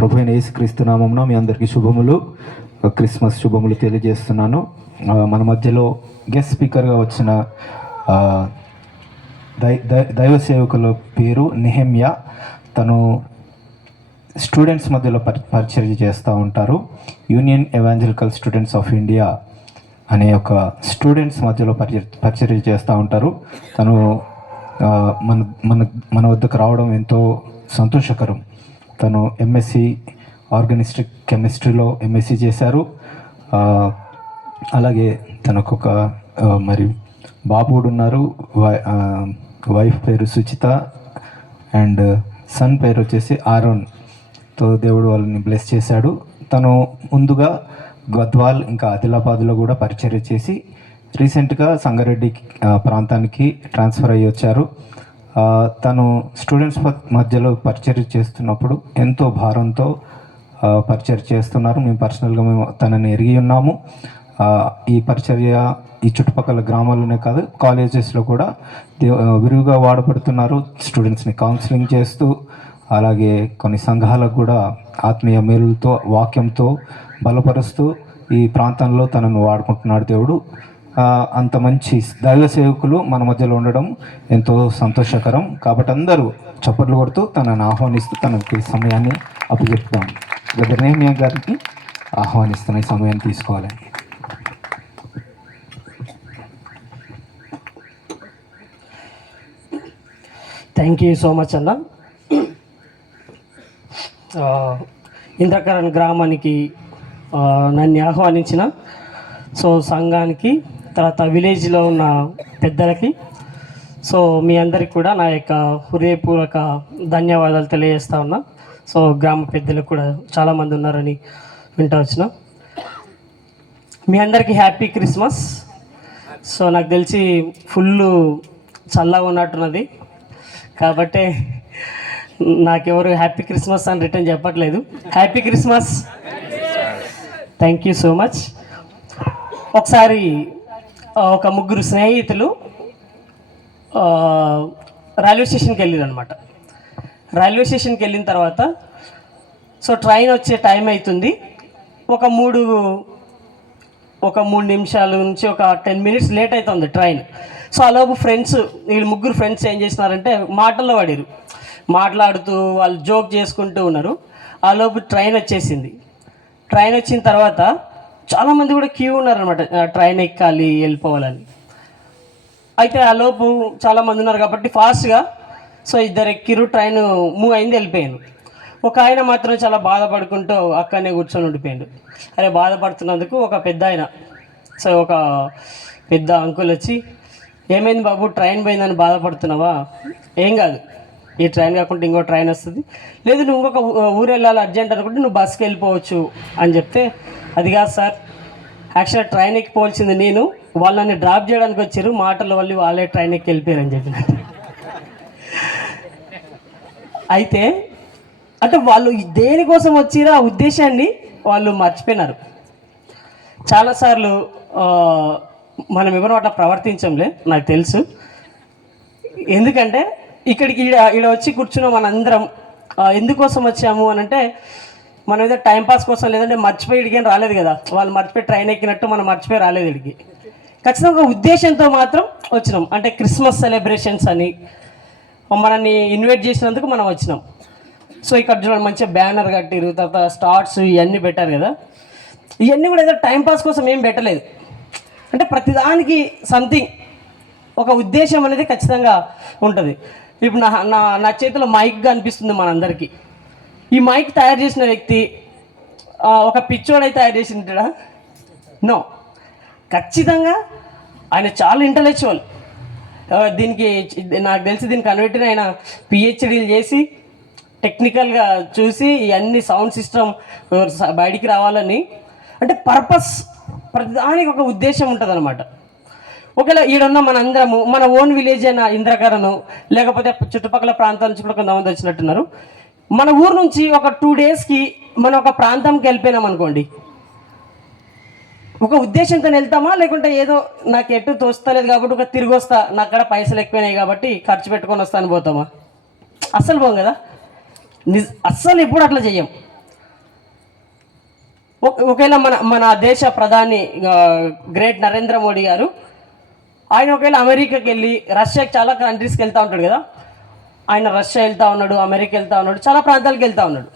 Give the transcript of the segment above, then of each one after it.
ప్రభువైన యేసుక్రీస్తు నామమున మీ అందరికీ శుభములు, క్రిస్మస్ శుభములు తెలియజేస్తున్నాను. మన మధ్యలో గెస్ట్ స్పీకర్గా వచ్చిన దైవ సేవకుల పేరు నెహెమ్యా. తను స్టూడెంట్స్ మధ్యలో పరిచర్య చేస్తూ ఉంటారు. Union evangelical students of India అనే ఒక స్టూడెంట్స్ మధ్యలో పరిచర్య చేస్తూ ఉంటారు. తను మన మన మన వద్దకు రావడం ఎంతో సంతోషకరం. తను ఎంఎస్సి ఆర్గానిస్టిక్ కెమిస్ట్రీలో ఎంఎస్సి చేశారు. అలాగే తనకు ఒక మరి బాబు కూడా ఉన్నారు. వైఫ్ పేరు సుచిత అండ్ సన్ పేరు వచ్చేసి ఆరోన్తో దేవుడు వాళ్ళని బ్లెస్ చేశాడు. తను ముందుగా గద్వాల్ ఇంకా ఆదిలాబాద్లో కూడా పరిచర్య చేసి రీసెంట్గా సంగారెడ్డి ప్రాంతానికి ట్రాన్స్ఫర్ అయ్యి వచ్చారు. తను స్టూడెంట్స్ మధ్యలో పరిచర్య చేస్తున్నప్పుడు ఎంతో భారంతో పరిచర్య చేస్తున్నారు. మేము పర్సనల్గా తనని ఎరిగి ఉన్నాము. ఈ పరిచర్య ఈ చుట్టుపక్కల గ్రామాల్లోనే కాదు, కాలేజెస్లో కూడా విరివిగా వాడబడుతున్నారు. స్టూడెంట్స్ని కౌన్సిలింగ్ చేస్తూ, అలాగే కొన్ని సంఘాలకు కూడా ఆత్మీయ మేలులతో వాక్యంతో బలపరుస్తూ ఈ ప్రాంతంలో తనను వాడుకుంటున్నాడు దేవుడు. అంత మంచి దైవ సేవకులు మన మధ్యలో ఉండడం ఎంతో సంతోషకరం. కాబట్టి అందరూ చప్పట్లు కొడుతూ తనను ఆహ్వానిస్తూ తనకి సమయాన్ని అప్పచెప్తాం. బ్రదర్ నెహెమ్యా గారికి ఆహ్వానిస్తున్న ఈ సమయాన్ని తీసుకోవాలని. థ్యాంక్ యూ సో మచ్ అన్న. ఇంద్రకరణ్ గ్రామానికి నన్ను ఆహ్వానించిన సంఘానికి, తర్వాత విలేజ్లో ఉన్న పెద్దలకి, మీ అందరికి కూడా నా యొక్క హృదయపూర్వక ధన్యవాదాలు తెలియజేస్తా ఉన్నా. గ్రామ పెద్దలకు కూడా చాలామంది ఉన్నారని వింటూ వచ్చిన. మీ అందరికీ హ్యాపీ క్రిస్మస్. నాకు తెలిసి ఫుల్ చల్లగా ఉన్నట్టున్నది కాబట్టి నాకెవరు హ్యాపీ క్రిస్మస్ అని రిటర్న్ చెప్పట్లేదు. Happy Christmas. Thank you so much. ఒకసారి ఒక ముగ్గురు స్నేహితులు రైల్వే స్టేషన్కి వెళ్ళారు అనమాట. రైల్వే స్టేషన్కి వెళ్ళిన తర్వాత ట్రైన్ వచ్చే టైం అవుతుంది. ఒక మూడు నిమిషాల నుంచి ఒక 10 minutes లేట్ అవుతుంది ట్రైన్. అలాగే వీళ్ళు ముగ్గురు ఫ్రెండ్స్ ఏం చేసినారంటే మాటల్లో పడారు. మాట్లాడుతూ వాళ్ళు జోక్ చేసుకుంటూ ఉన్నారు. ఆలోపు ట్రైన్ వచ్చేసింది. ట్రైన్ వచ్చిన తర్వాత చాలామంది కూడా క్యూ ఉన్నారనమాట, ట్రైన్ ఎక్కాలి వెళ్ళిపోవాలని. అయితే ఆలోపు చాలామంది ఉన్నారు కాబట్టి ఫాస్ట్గా ఇద్దరు ఎక్కిరు, ట్రైన్ మూవ్ అయింది, వెళ్ళిపోయాను. ఒక ఆయన మాత్రం చాలా బాధపడుకుంటూ అక్కడనే కూర్చొని ఉండిపోయాడు. అరే బాధపడుతున్నందుకు ఒక పెద్ద ఆయన, ఒక పెద్ద అంకుల్ వచ్చి, ఏమైంది బాబు, ట్రైన్ పోయిందని బాధపడుతున్నావా? ఏం కాదు, ఈ ట్రైన్ కాకుండా ఇంకో ట్రైన్ వస్తుంది, లేదు నువ్వు ఇంకొక ఊరు వెళ్ళాలి అర్జెంట్ అనుకుంటే నువ్వు బస్కి వెళ్ళిపోవచ్చు అని చెప్తే, అది కాదు సార్, యాక్చువల్గా ట్రైన్ ఎక్కిపోవాల్సింది నేను, వాళ్ళు నన్ను డ్రాప్ చేయడానికి వచ్చారు, మాటల వల్ల వాళ్ళే ట్రైన్ ఎక్కి వెళ్ళిపోయారు అని చెప్పిన. అయితే అంటే వాళ్ళు దేనికోసం వచ్చిరో ఆ ఉద్దేశాన్ని వాళ్ళు మర్చిపోయినారు. చాలాసార్లు మనం ఎవరో అట్లా ప్రవర్తించంలే, నాకు తెలుసు. ఎందుకంటే ఇక్కడికి ఈడ వచ్చి కూర్చున్నాం మనందరం ఎందుకోసం వచ్చాము అని అంటే, మనం ఏదో టైంపాస్ కోసం, లేదంటే మర్చిపోయి ఇడికి రాలేదు కదా. వాళ్ళు మర్చిపోయి ట్రైన్ ఎక్కినట్టు మనం మర్చిపోయి రాలేదు ఇడికి. ఖచ్చితంగా ఒక ఉద్దేశంతో మాత్రం వచ్చినాం. అంటే క్రిస్మస్ సెలబ్రేషన్స్ అని మనల్ని ఇన్వైట్ చేసినందుకు మనం వచ్చినాం. ఇక్కడ చూడండి, మంచిగా బ్యానర్ కట్టిరు, తర్వాత స్టార్ట్స్ ఇవన్నీ పెట్టారు కదా. ఇవన్నీ కూడా ఏదో టైంపాస్ కోసం ఏం పెట్టలేదు. అంటే ప్రతిదానికి సంథింగ్ ఒక ఉద్దేశం అనేది ఖచ్చితంగా ఉంటుంది. ఇప్పుడు నా చేతిలో మైక్ కనిపిస్తుంది మనందరికీ. ఈ మైక్ తయారు చేసిన వ్యక్తి ఒక పిచ్చోడై తయారు చేసింటాడా? నో, ఖచ్చితంగా ఆయన చాలా ఇంటలెక్చువల్. దీనికి నాకు తెలిసి దీనికి కన్వర్టిన ఆయన పిహెచ్డీలు చేసి టెక్నికల్గా చూసి ఇవన్నీ సౌండ్ సిస్టమ్ బయటికి రావాలని, అంటే పర్పస్, ప్రతిదానికి ఒక ఉద్దేశం ఉంటుంది అనమాట. ఒకవేళ ఈడున్న మనందరము మన ఓన్ విలేజ్ అయిన ఇంద్రకరణం, లేకపోతే చుట్టుపక్కల ప్రాంతాల నుంచి కూడా కొంతమంది వచ్చినట్టున్నారు. మన ఊరు నుంచి ఒక 2 daysకి మనం ఒక ప్రాంతంకి వెళ్ళిపోయినాం అనుకోండి, ఒక ఉద్దేశంతో వెళ్తామా, లేకుంటే ఏదో నాకు ఎటు తోస్తలేదు కాబట్టి ఒక తిరిగి వస్తా, నాకు అక్కడ పైసలు ఎక్కువైనాయి కాబట్టి ఖర్చు పెట్టుకొని వస్తాను పోతామా? అస్సలు పోం కదా. అస్సలు ఎప్పుడు అట్లా చెయ్యం. ఒకవేళ మన దేశ ప్రధాని గ్రేట్ నరేంద్ర మోడీ గారు ఆయన ఒకవేళ అమెరికాకి వెళ్ళి రష్యాకి చాలా కంట్రీస్కి వెళ్తూ ఉంటాడు కదా. ఆయన రష్యా వెళ్తూ ఉన్నాడు, అమెరికా వెళ్తూ ఉన్నాడు, చాలా ప్రాంతాలకు వెళ్తూ ఉన్నాడు.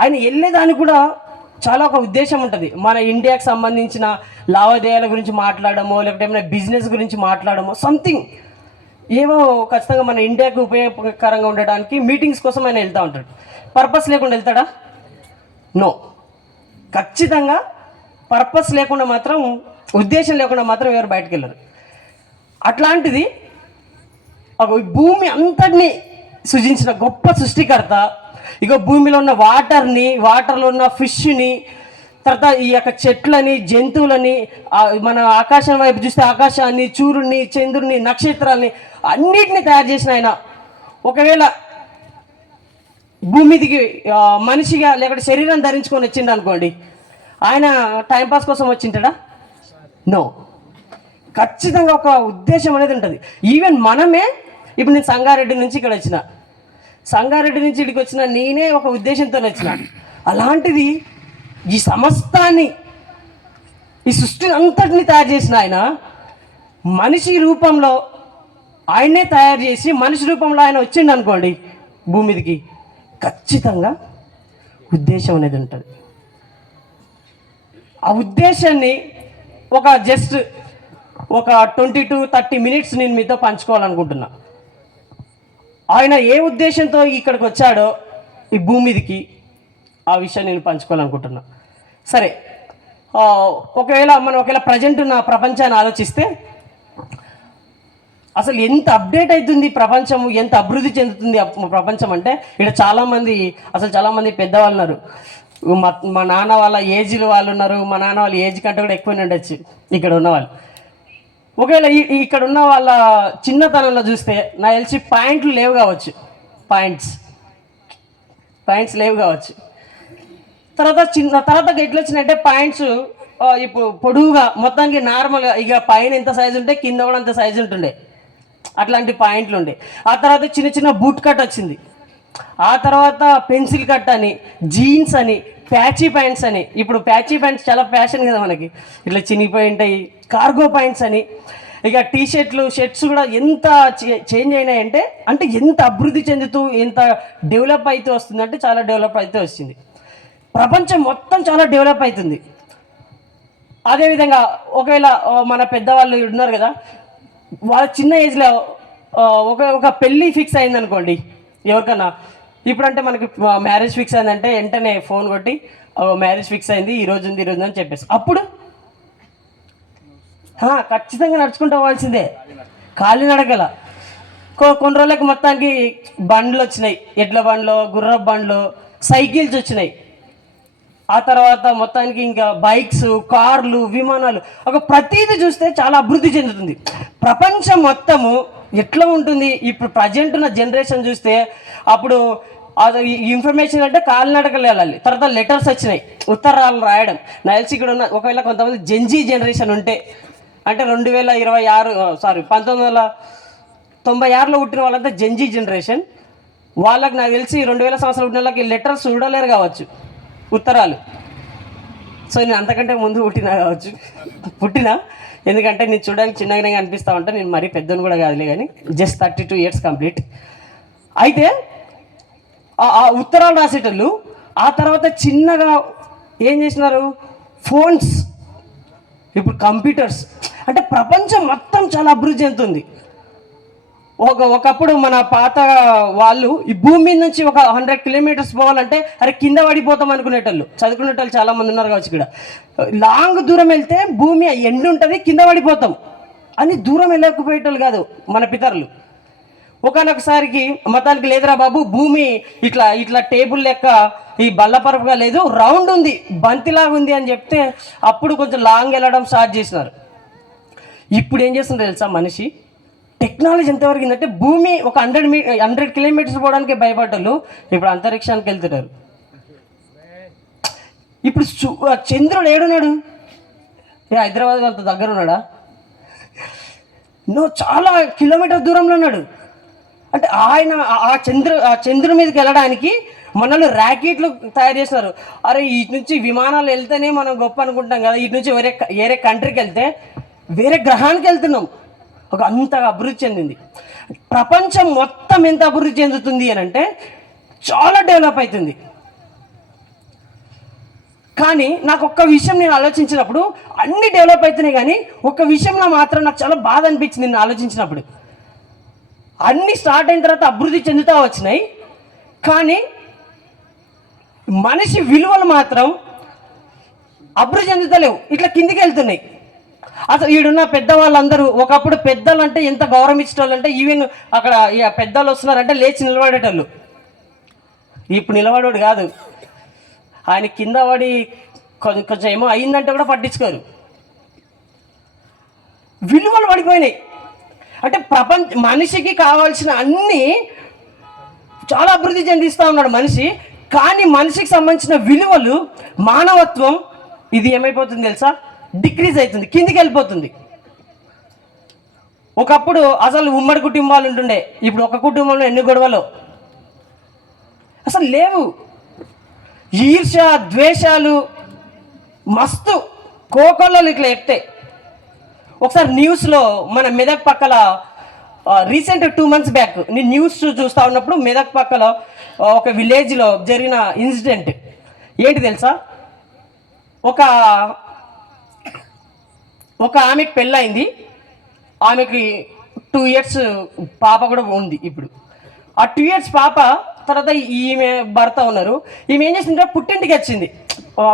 ఆయన వెళ్ళేదానికి కూడా చాలా ఒక ఉద్దేశం ఉంటుంది. మన ఇండియాకి సంబంధించిన లావాదేవీల గురించి మాట్లాడమో, లేకపోతే ఏమైనా బిజినెస్ గురించి మాట్లాడమో, సంథింగ్ ఏవో ఖచ్చితంగా మన ఇండియాకి ఉపయోగకరంగా ఉండడానికి మీటింగ్స్ కోసం ఆయన వెళ్తూ ఉంటాడు. పర్పస్ లేకుండా వెళ్తాడా? నో. ఖచ్చితంగా పర్పస్ లేకుండా మాత్రం, ఉద్దేశం లేకుండా మాత్రం ఎవరు బయటకు వెళ్ళరు. అట్లాంటిది భూమి అంతటినీ సృజించిన గొప్ప సృష్టికర్త, ఇక భూమిలో ఉన్న వాటర్లో ఉన్న ఫిష్ని, తర్వాత ఈ యొక్క చెట్లని, జంతువులని, మన ఆకాశం వైపు చూస్తే ఆకాశాన్ని, సూర్యుడిని, చంద్రుడిని, నక్షత్రాలని అన్నిటినీ తయారు చేసిన ఆయన ఒకవేళ భూమిదికి మనిషిగా లేకపోతే శరీరం ధరించుకొని వచ్చిండు అనుకోండి, ఆయన టైంపాస్ కోసం వచ్చింటాడా? నో. ఖచ్చితంగా ఒక ఉద్దేశం అనేది ఉంటుంది. ఈవెన్ మనమే, ఇప్పుడు నేను సంగారెడ్డి నుంచి ఇక్కడ వచ్చిన, సంగారెడ్డి నుంచి ఇక్కడికి వచ్చిన నేనే ఒక ఉద్దేశంతో వచ్చిన. అలాంటిది ఈ సమస్తాన్ని, ఈ సృష్టిని అంతటిని తయారు చేసిన ఆయన మనిషి రూపంలో ఆయనే తయారు చేసి మనిషి రూపంలో ఆయన వచ్చిండు అనుకోండి భూమిదికి, ఖచ్చితంగా ఉద్దేశం అనేది ఉంటుంది. ఆ ఉద్దేశాన్ని జస్ట్ ఒక 20 to 30 minutes నేను మీతో పంచుకోవాలనుకుంటున్నా. ఆయన ఏ ఉద్దేశంతో ఇక్కడికి వచ్చాడో ఈ భూమిదికి, ఆ విషయం నేను పంచుకోవాలనుకుంటున్నా. సరే, ఒకవేళ ప్రజెంట్ ఉన్న ప్రపంచాన్ని ఆలోచిస్తే అసలు ఎంత అప్డేట్ అవుతుంది ప్రపంచము, ఎంత అభివృద్ధి చెందుతుంది ప్రపంచం అంటే, ఇక్కడ చాలామంది పెద్దవాళ్ళు ఉన్నారు. మా నాన్న వాళ్ళ ఏజ్లు వాళ్ళు ఉన్నారు, మా నాన్న వాళ్ళ ఏజ్ కంటే కూడా ఎక్కువనే ఉండొచ్చు ఇక్కడ ఉన్నవాళ్ళు. ఒకవేళ ఇక్కడ ఉన్న వాళ్ళ చిన్నతనంలో చూస్తే నాకు తెలిసి పాయింట్లు లేవు కావచ్చు, పాయింట్స్ లేవు కావచ్చు. తర్వాత ఎట్లా వచ్చినాయంటే పాయింట్స్ ఇప్పుడు పొడువుగా మొత్తానికి నార్మల్గా, ఇక పైన ఎంత సైజు ఉంటే కింద కూడా అంత సైజు ఉంటుండే, అట్లాంటి పాయింట్లు ఉండే. ఆ తర్వాత చిన్న చిన్న బూట్ కట్ వచ్చింది. ఆ తర్వాత పెన్సిల్ కట్ అని, జీన్స్ అని, ప్యాచీ ప్యాంట్స్ అని. ఇప్పుడు ప్యాచీ ప్యాంట్స్ చాలా ఫ్యాషన్ కదా మనకి, ఇట్లా చినిగిపోయి ఉంటాయి. కార్గో ప్యాంట్స్ అని, ఇక షర్ట్స్ కూడా ఎంత చేంజ్ అయినాయంటే, అంటే ఎంత అభివృద్ధి చెందుతూ ఎంత డెవలప్ అయితే వస్తుందంటే చాలా డెవలప్ అయితే వచ్చింది. ప్రపంచం మొత్తం చాలా డెవలప్ అవుతుంది. అదేవిధంగా ఒకవేళ మన పెద్దవాళ్ళు ఉన్నారు కదా, వాళ్ళ చిన్న ఏజ్లో ఒక పెళ్ళి ఫిక్స్ అయింది అనుకోండి ఎవరికన్నా. ఇప్పుడంటే మనకి మ్యారేజ్ ఫిక్స్ అయిందంటే వెంటనే ఫోన్ కొట్టి మ్యారేజ్ ఫిక్స్ అయింది, ఈ రోజు ఉంది అని చెప్పేసి. అప్పుడు ఖచ్చితంగా నడుచుకుంటూ పోవాల్సిందే, కాలి నడకల. కొన్ని రోజులకు మొత్తానికి బండ్లు వచ్చినాయి, ఎడ్ల బండ్లు, గుర్రపు బండ్లు, సైకిల్స్ వచ్చినాయి. ఆ తర్వాత మొత్తానికి ఇంకా బైక్స్, కార్లు, విమానాలు, ప్రతిదీ చూస్తే చాలా అభివృద్ధి చెందుతుంది ప్రపంచం మొత్తము. ఎట్లా ఉంటుంది ఇప్పుడు ప్రజెంట్ ఉన్న జనరేషన్ చూస్తే, అప్పుడు ఇన్ఫర్మేషన్ అంటే కాలినడకలు వెళ్ళాలి. తర్వాత లెటర్స్ వచ్చినాయి, ఉత్తరాలు రాయడం. నాకు తెలిసి ఇక్కడ ఉన్న ఒకవేళ కొంతమంది జెన్జీ జనరేషన్ ఉంటే, అంటే 1996లో పుట్టిన వాళ్ళంతా జెన్జీ జనరేషన్. వాళ్ళకి నాకు తెలిసి 2000 సంవత్సరాలు పుట్టిన వాళ్ళకి లెటర్స్ చూడలేరు కావచ్చు, ఉత్తరాలు. సో నేను అంతకంటే ముందు పుట్టినా ఎందుకంటే నేను చూడడానికి చిన్నగానే అనిపిస్తూ ఉంటా, నేను మరీ పెద్దను కూడా కాదులే, కానీ జస్ట్ 32 years కంప్లీట్. అయితే ఆ ఉత్తరాలు రాసేటోళ్ళు ఆ తర్వాత చిన్నగా ఏం చేసినారు, ఫోన్స్, ఇప్పుడు కంప్యూటర్స్. అంటే ప్రపంచం మొత్తం చాలా అభివృద్ధి చెందుతుంది. ఒకప్పుడు మన పాత వాళ్ళు ఈ భూమి మీద నుంచి ఒక 100 kilometers పోవాలంటే అరే కింద పడిపోతాం అనుకునేటోళ్ళు, చదువుకునేటోళ్ళు చాలా మంది ఉన్నారు కావచ్చు ఇక్కడ. లాంగ్ దూరం వెళ్తే భూమి ఎండు ఉంటుంది, కింద పడిపోతాం అని దూరం వెళ్ళకపోయేటోళ్ళు కాదు మన పితరులు. ఒకనొకసారికి మతానికి లేదురా బాబు, భూమి ఇట్లా టేబుల్ లెక్క ఈ బల్లపరపుగా లేదు, రౌండ్ ఉంది, బంతిలాగా ఉంది అని చెప్తే అప్పుడు కొంచెం లాంగ్ వెళ్ళడం స్టార్ట్ చేసినారు. ఇప్పుడు ఏం చేస్తుందో తెలుసా, మనిషి టెక్నాలజీ ఎంతవరకు ఉందంటే భూమి ఒక 100 kilometers పోవడానికి భయపడ్డారు, ఇప్పుడు అంతరిక్షానికి వెళ్తున్నారు. ఇప్పుడు చంద్రుడు ఏడున్నాడు? హైదరాబాద్ అంత దగ్గర ఉన్నాడా? చాలా కిలోమీటర్ దూరంలో ఉన్నాడు. అంటే ఆయన ఆ చంద్రుడి మీదకి వెళ్ళడానికి మనలో ర్యాకెట్లు తయారు చేస్తున్నారు. అరే ఇటు నుంచి విమానాలు వెళ్తేనే మనం గొప్ప అనుకుంటాం కదా, ఇటు నుంచి వేరే కంట్రీకి వెళ్తే వేరే గ్రహానికి వెళ్తున్నాం. ఒక అంతగా అభివృద్ధి చెందింది. ప్రపంచం మొత్తం ఎంత అభివృద్ధి చెందుతుంది అని అంటే చాలా డెవలప్ అవుతుంది. కానీ నాకు ఒక్క విషయం నేను ఆలోచించినప్పుడు, అన్ని డెవలప్ అవుతున్నాయి కానీ ఒక్క విషయంలో మాత్రం నాకు చాలా బాధ అనిపించింది నేను ఆలోచించినప్పుడు. అన్నీ స్టార్ట్ అయిన తర్వాత అభివృద్ధి చెందుతూ వచ్చినాయి, కానీ మనిషి విలువలు మాత్రం అభివృద్ధి చెందుతలేవు, ఇట్లా కిందికి వెళ్తున్నాయి. అసలు ఈడున్న పెద్దవాళ్ళందరూ ఒకప్పుడు పెద్దలు అంటే ఎంత గౌరవం ఇచ్చేటోళ్ళు అంటే, ఈవెన్ అక్కడ ఇక పెద్దలు వస్తున్నారంటే లేచి నిలబడేటోళ్ళు. ఇప్పుడు నిలబడేవాడు కాదు, ఆయన కింద పడి కొంచెం ఏమో అయిందంటే కూడా పట్టించుకోరు. విలువలు పడిపోయినాయి. అంటే మనిషికి కావాల్సిన అన్నీ చాలా అభివృద్ధి చెందిస్తూ ఉన్నాడు మనిషి, కానీ మనిషికి సంబంధించిన విలువలు, మానవత్వం ఇది ఏమైపోతుంది తెలుసా? డిక్రీజ్ అవుతుంది, కిందికి వెళ్ళిపోతుంది. ఒకప్పుడు అసలు ఉమ్మడి కుటుంబాలు ఉంటుండే, ఇప్పుడు ఒక కుటుంబంలో ఎన్ని గొడవలు అసలు లేవు. ఈర్ష్య, ద్వేషాలు మస్తు కోకొల్లలు ఇట్లా చెప్తే. ఒకసారి న్యూస్లో మన మెదక్ పక్కల రీసెంట్ 2 months బ్యాక్ నేను న్యూస్ చూస్తూ ఉన్నప్పుడు మెదక్ పక్కల ఒక విలేజ్లో జరిగిన ఇన్సిడెంట్ ఏంటి తెలుసా? ఒక ఆమెకి పెళ్ళయింది, ఆమెకి 2 years పాప కూడా ఉంది. ఇప్పుడు ఆ 2 years పాప తర్వాత ఈమె భర్త ఉన్నారు. ఈమె ఏం చేసిందంటే పుట్టింటికి వచ్చింది,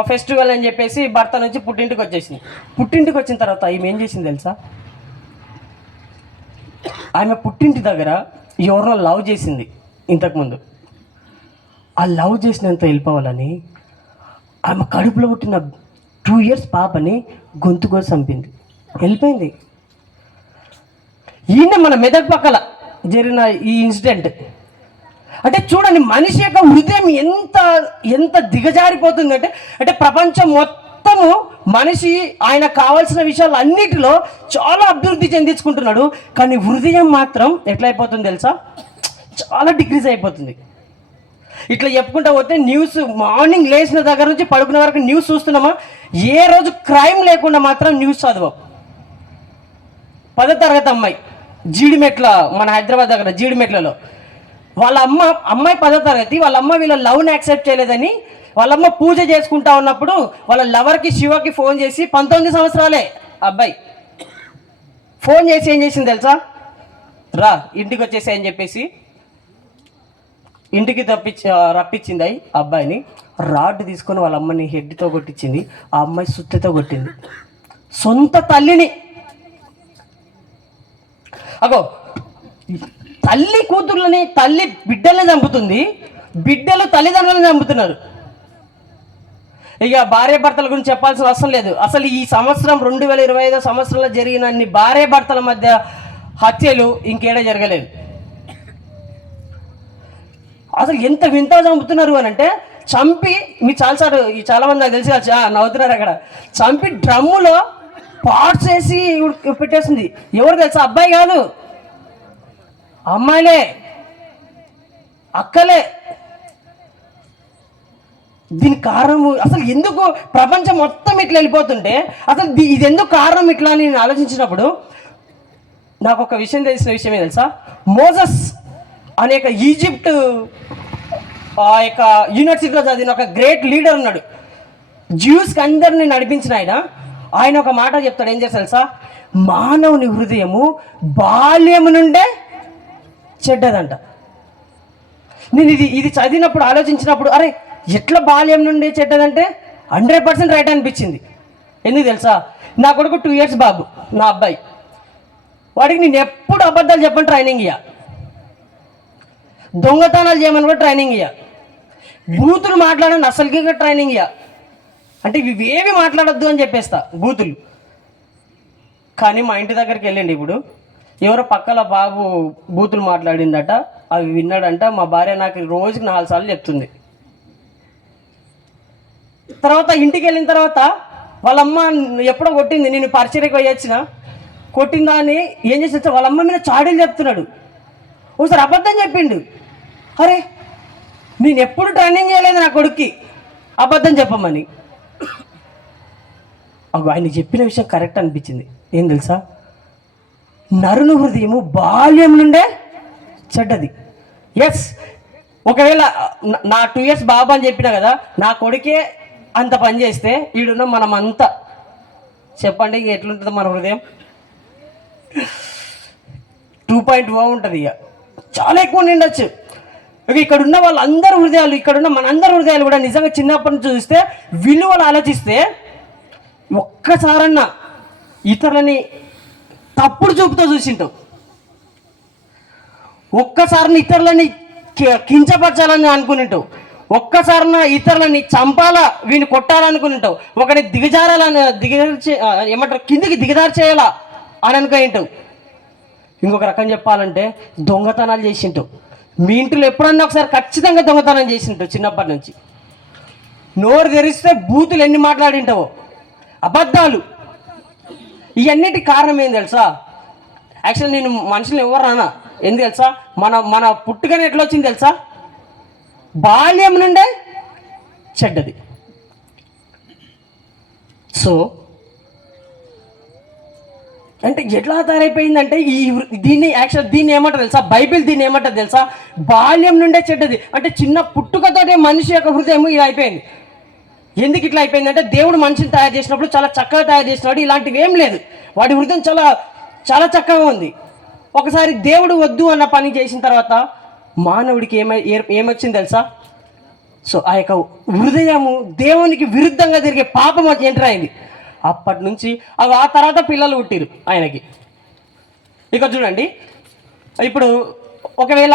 ఫెస్టివల్ అని చెప్పేసి భర్త నుంచి పుట్టింటికి వచ్చేసింది. పుట్టింటికి వచ్చిన తర్వాత ఈమె ఏం చేసింది తెలుసా? ఆమె పుట్టింటి దగ్గర ఎవరినో లవ్ చేసింది ఇంతకుముందు. ఆ లవ్ చేసినంత వెళ్ళిపోవాలని ఆమె కడుపులో పుట్టిన 2 years పాపని గొంతుకొని చంపింది, వెళ్ళిపోయింది. ఈయన మన మెదక్ పక్కల జరిగిన ఈ ఇన్సిడెంట్. అంటే చూడండి మనిషి యొక్క హృదయం ఎంత దిగజారిపోతుందంటే, అంటే ప్రపంచం మొత్తము మనిషి ఆయన కావాల్సిన విషయాలు అన్నిటిలో చాలా అభివృద్ధి చెందించుకుంటున్నాడు, కానీ హృదయం మాత్రం ఎట్లయిపోతుంది తెలుసా? చాలా డిక్రీజ్ అయిపోతుంది. ఇట్లా చెప్పుకుంటా పోతే న్యూస్ మార్నింగ్ లేచిన దగ్గర నుంచి పడుకునే వరకు న్యూస్ చూస్తున్నామా? ఏ రోజు క్రైమ్ లేకుండా మాత్రం న్యూస్ చదవం. 10వ తరగతి అమ్మాయి జీడిమెట్ల, మన హైదరాబాద్ దగ్గర జీడిమెట్లలో వాళ్ళ అమ్మాయి 10వ తరగతి, వాళ్ళ అమ్మ వీళ్ళ లవ్ని యాక్సెప్ట్ చేయలేదని వాళ్ళమ్మ పూజ చేసుకుంటా ఉన్నప్పుడు వాళ్ళ లవర్కి శివకి ఫోన్ చేసి, 19 సంవత్సరాలే అబ్బాయి, ఫోన్ చేసి ఏం చేసింది తెలుసా? రా ఇంటికి వచ్చేసి అని చెప్పేసి ఇంటికి రప్పించింది అబ్బాయిని. రాడ్ తీసుకొని వాళ్ళ అమ్మని హెడ్తో కొట్టించింది, ఆ అమ్మాయి సుత్తెతో కొట్టింది సొంత తల్లిని. అగో తల్లి కూతుర్లని, తల్లి బిడ్డల్ని చంపుతుంది, బిడ్డలు తల్లిదండ్రులను చంపుతున్నారు. ఇక భార్య భర్తల గురించి చెప్పాల్సిన అవసరం లేదు. అసలు ఈ సంవత్సరం 2025 సంవత్సరంలో జరిగిన అన్ని భార్య భర్తల మధ్య హత్యలు ఇంకేడా జరగలేదు. అసలు ఎంత వింత చంపుతున్నారు అని అంటే, చంపి మీకు చాలామంది నాకు తెలిసి నవ్వుతున్నారు అక్కడ, చంపి డ్రమ్ములో పాట్స్ వేసి పెట్టేసింది. ఎవరు తెలుసా? అబ్బాయి కాదు, అమ్మాయిలే, అక్కలే. దీనికి కారణం అసలు ఎందుకు ప్రపంచం మొత్తం ఇట్లా వెళ్ళిపోతుంటే అసలు ఇది ఎందుకు కారణం ఇట్లా అని నేను ఆలోచించినప్పుడు నాకు ఒక విషయం తెలిసిన విషయమే తెలుసా? మోజస్ అనే ఈజిప్ట్ ఆ యొక్క యూనివర్సిటీలో చదివిన ఒక గ్రేట్ లీడర్ ఉన్నాడు, జ్యూస్కి అందరిని నడిపించిన ఆయన ఒక మాట చెప్తాడు. ఏం చేస్తా తెలుసా? మానవుని హృదయము బాల్యము నుండే చెడ్డదంట. నేను ఇది చదివినప్పుడు ఆలోచించినప్పుడు, అరే ఎట్లా బాల్యం నుండి చెడ్డదంటే 100% రైట్ అనిపించింది. ఎందుకు తెలుసా? నా కొడుకు 2 years బాబు, నా అబ్బాయి, వాడికి నేను ఎప్పుడు అబద్ధాలు చెప్పని ట్రైనింగ్ ఇయ్య, దొంగతనాలు చేయమని కూడా ట్రైనింగ్ ఇయ్య, బూతులు మాట్లాడని అసలుకి ట్రైనింగ్ ఇయ్య. అంటే ఇవేవి మాట్లాడొద్దు అని చెప్పేస్తా బూతులు. కానీ మా ఇంటి దగ్గరికి వెళ్ళండి, ఇప్పుడు ఎవరో పక్కల బాబు బూతులు మాట్లాడిందట, అవి విన్నాడంట. మా భార్య నాకు రోజుకి 4 సార్లు చెప్తుంది. తర్వాత ఇంటికి వెళ్ళిన తర్వాత వాళ్ళమ్మ ఎప్పుడో కొట్టింది, నేను పరిచయకు పోయొచ్చిన, కొట్టిందా అని ఏం చేసి వాళ్ళమ్మ మీద చాడీలు చెప్తున్నాడు. ఒకసారి అబద్ధం చెప్పిండు. అరే నేను ఎప్పుడు ట్రైనింగ్ చేయలేదు నా కొడుక్కి అబద్ధం చెప్పమని. అగో ఆయన చెప్పిన విషయం కరెక్ట్ అనిపించింది. ఏం తెలుసా, నరుని హృదయము బాల్యం నుండే చెడ్డది. ఎస్, ఒకవేళ నా 2 years బాబు అని చెప్పినా కదా, నా కొడుకే అంత పని చేస్తే ఈడున్న మనం అంతా చెప్పండి ఇంక ఎట్లుంటుంది మన హృదయం? 2.0 ఉంటుంది, ఇక చాలా ఎక్కువ నిండొచ్చు. ఇక ఇక్కడ ఉన్న వాళ్ళందరి హృదయాలు, ఇక్కడున్న మనందరి హృదయాలు కూడా నిజంగా చిన్నప్పటి నుంచి చూస్తే, విలువలు ఆలోచిస్తే, ఒక్కసారన్నా ఇతరులని తప్పుడు చూపుతో చూసింటావు, ఒక్కసారిని ఇతరులని కించపరచాలని అనుకునింటావు, ఒక్కసారిన ఇతరులని చంపాలా వీని కొట్టాలనుకునింటావు, ఒకటి ఏమంటారు కిందికి దిగజారు చేయాలా అని అనుకుంటావు. ఇంకొక రకం చెప్పాలంటే దొంగతనాలు చేసింటావు. మీ ఇంట్లో ఎప్పుడన్నా ఒకసారి ఖచ్చితంగా దొంగతనం చేసింటావు చిన్నప్పటి నుంచి. నోరు తెరిస్తే బూతులు ఎన్ని మాట్లాడింటావో, అబద్ధాలు. ఇవన్నిటి కారణం ఏం తెలుసా? యాక్చువల్ నేను మనుషులు ఎవరు రానా ఎందుకు తెలుసా? మన పుట్టుకనే ఎట్లా వచ్చింది తెలుసా? బాల్యం నుండే చెడ్డది. సో అంటే ఎట్లా తయారైపోయిందంటే దీన్ని ఏమంటారు తెలుసా? బైబిల్ దీన్ని ఏమంటారు తెలుసా? బాల్యం నుండే చెడ్డది. అంటే చిన్న పుట్టుకతోటే మనిషి యొక్క హృదయం ఇది అయిపోయింది. ఎందుకు ఇట్లా అయిపోయిందంటే, దేవుడు మనిషిని తయారు చేసినప్పుడు చాలా చక్కగా తయారు చేసినాడు, ఇలాంటివి ఏం లేదు. వాడి హృదయం చాలా చాలా చక్కగా ఉంది. ఒకసారి దేవుడు వద్దు అన్న పని చేసిన తర్వాత మానవుడికి ఏమొచ్చింది తెలుసా? సో ఆ యొక్క హృదయము దేవునికి విరుద్ధంగా తిరిగే పాపం ఎంటర్ అయింది. అప్పటి నుంచి ఆ తర్వాత పిల్లలు పుట్టిరు ఆయనకి. ఇక చూడండి, ఇప్పుడు ఒకవేళ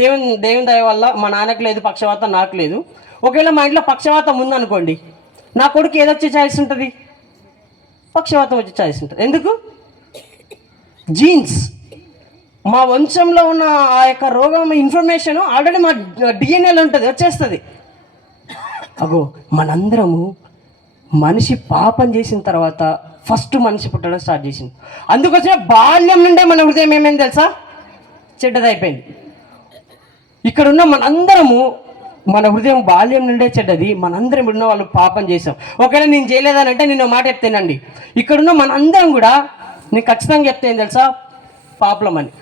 దేవుని దయ వల్ల మా నాన్నకు లేదు పక్షవాతం, నాకు లేదు. ఒకవేళ మా ఇంట్లో పక్షవాతం ఉందనుకోండి, నా కొడుకు ఏదొచ్చే ఛాయిస్ ఉంటుంది? పక్షవాతం వచ్చే ఛాయిస్ ఉంటుంది. ఎందుకు? జీన్స్, మా వంశంలో ఉన్న ఆ యొక్క రోగం ఇన్ఫర్మేషన్ ఆల్రెడీ మా డిఎన్ఏలో ఉంటుంది, వచ్చేస్తుంది. అగో మనందరము మనిషి పాపం చేసిన తర్వాత ఫస్ట్ మనిషి పుట్టడం స్టార్ట్ చేసింది. అందుకొచ్చిన బాల్యం నుండే మన హృదయం ఏమైంది తెలుసా? చెడ్డదైపోయింది. ఇక్కడున్న మనందరము మన హృదయం బాల్యం నుండే చెడ్డది. మనందరం ఉన్న వాళ్ళు పాపం చేసాం. ఒకవేళ నేను చేయలేదని అంటే నేను మాట చెప్తానండి, ఇక్కడున్న మనందరం కూడా నేను ఖచ్చితంగా చెప్తాను తెలుసా? పాపలం అని.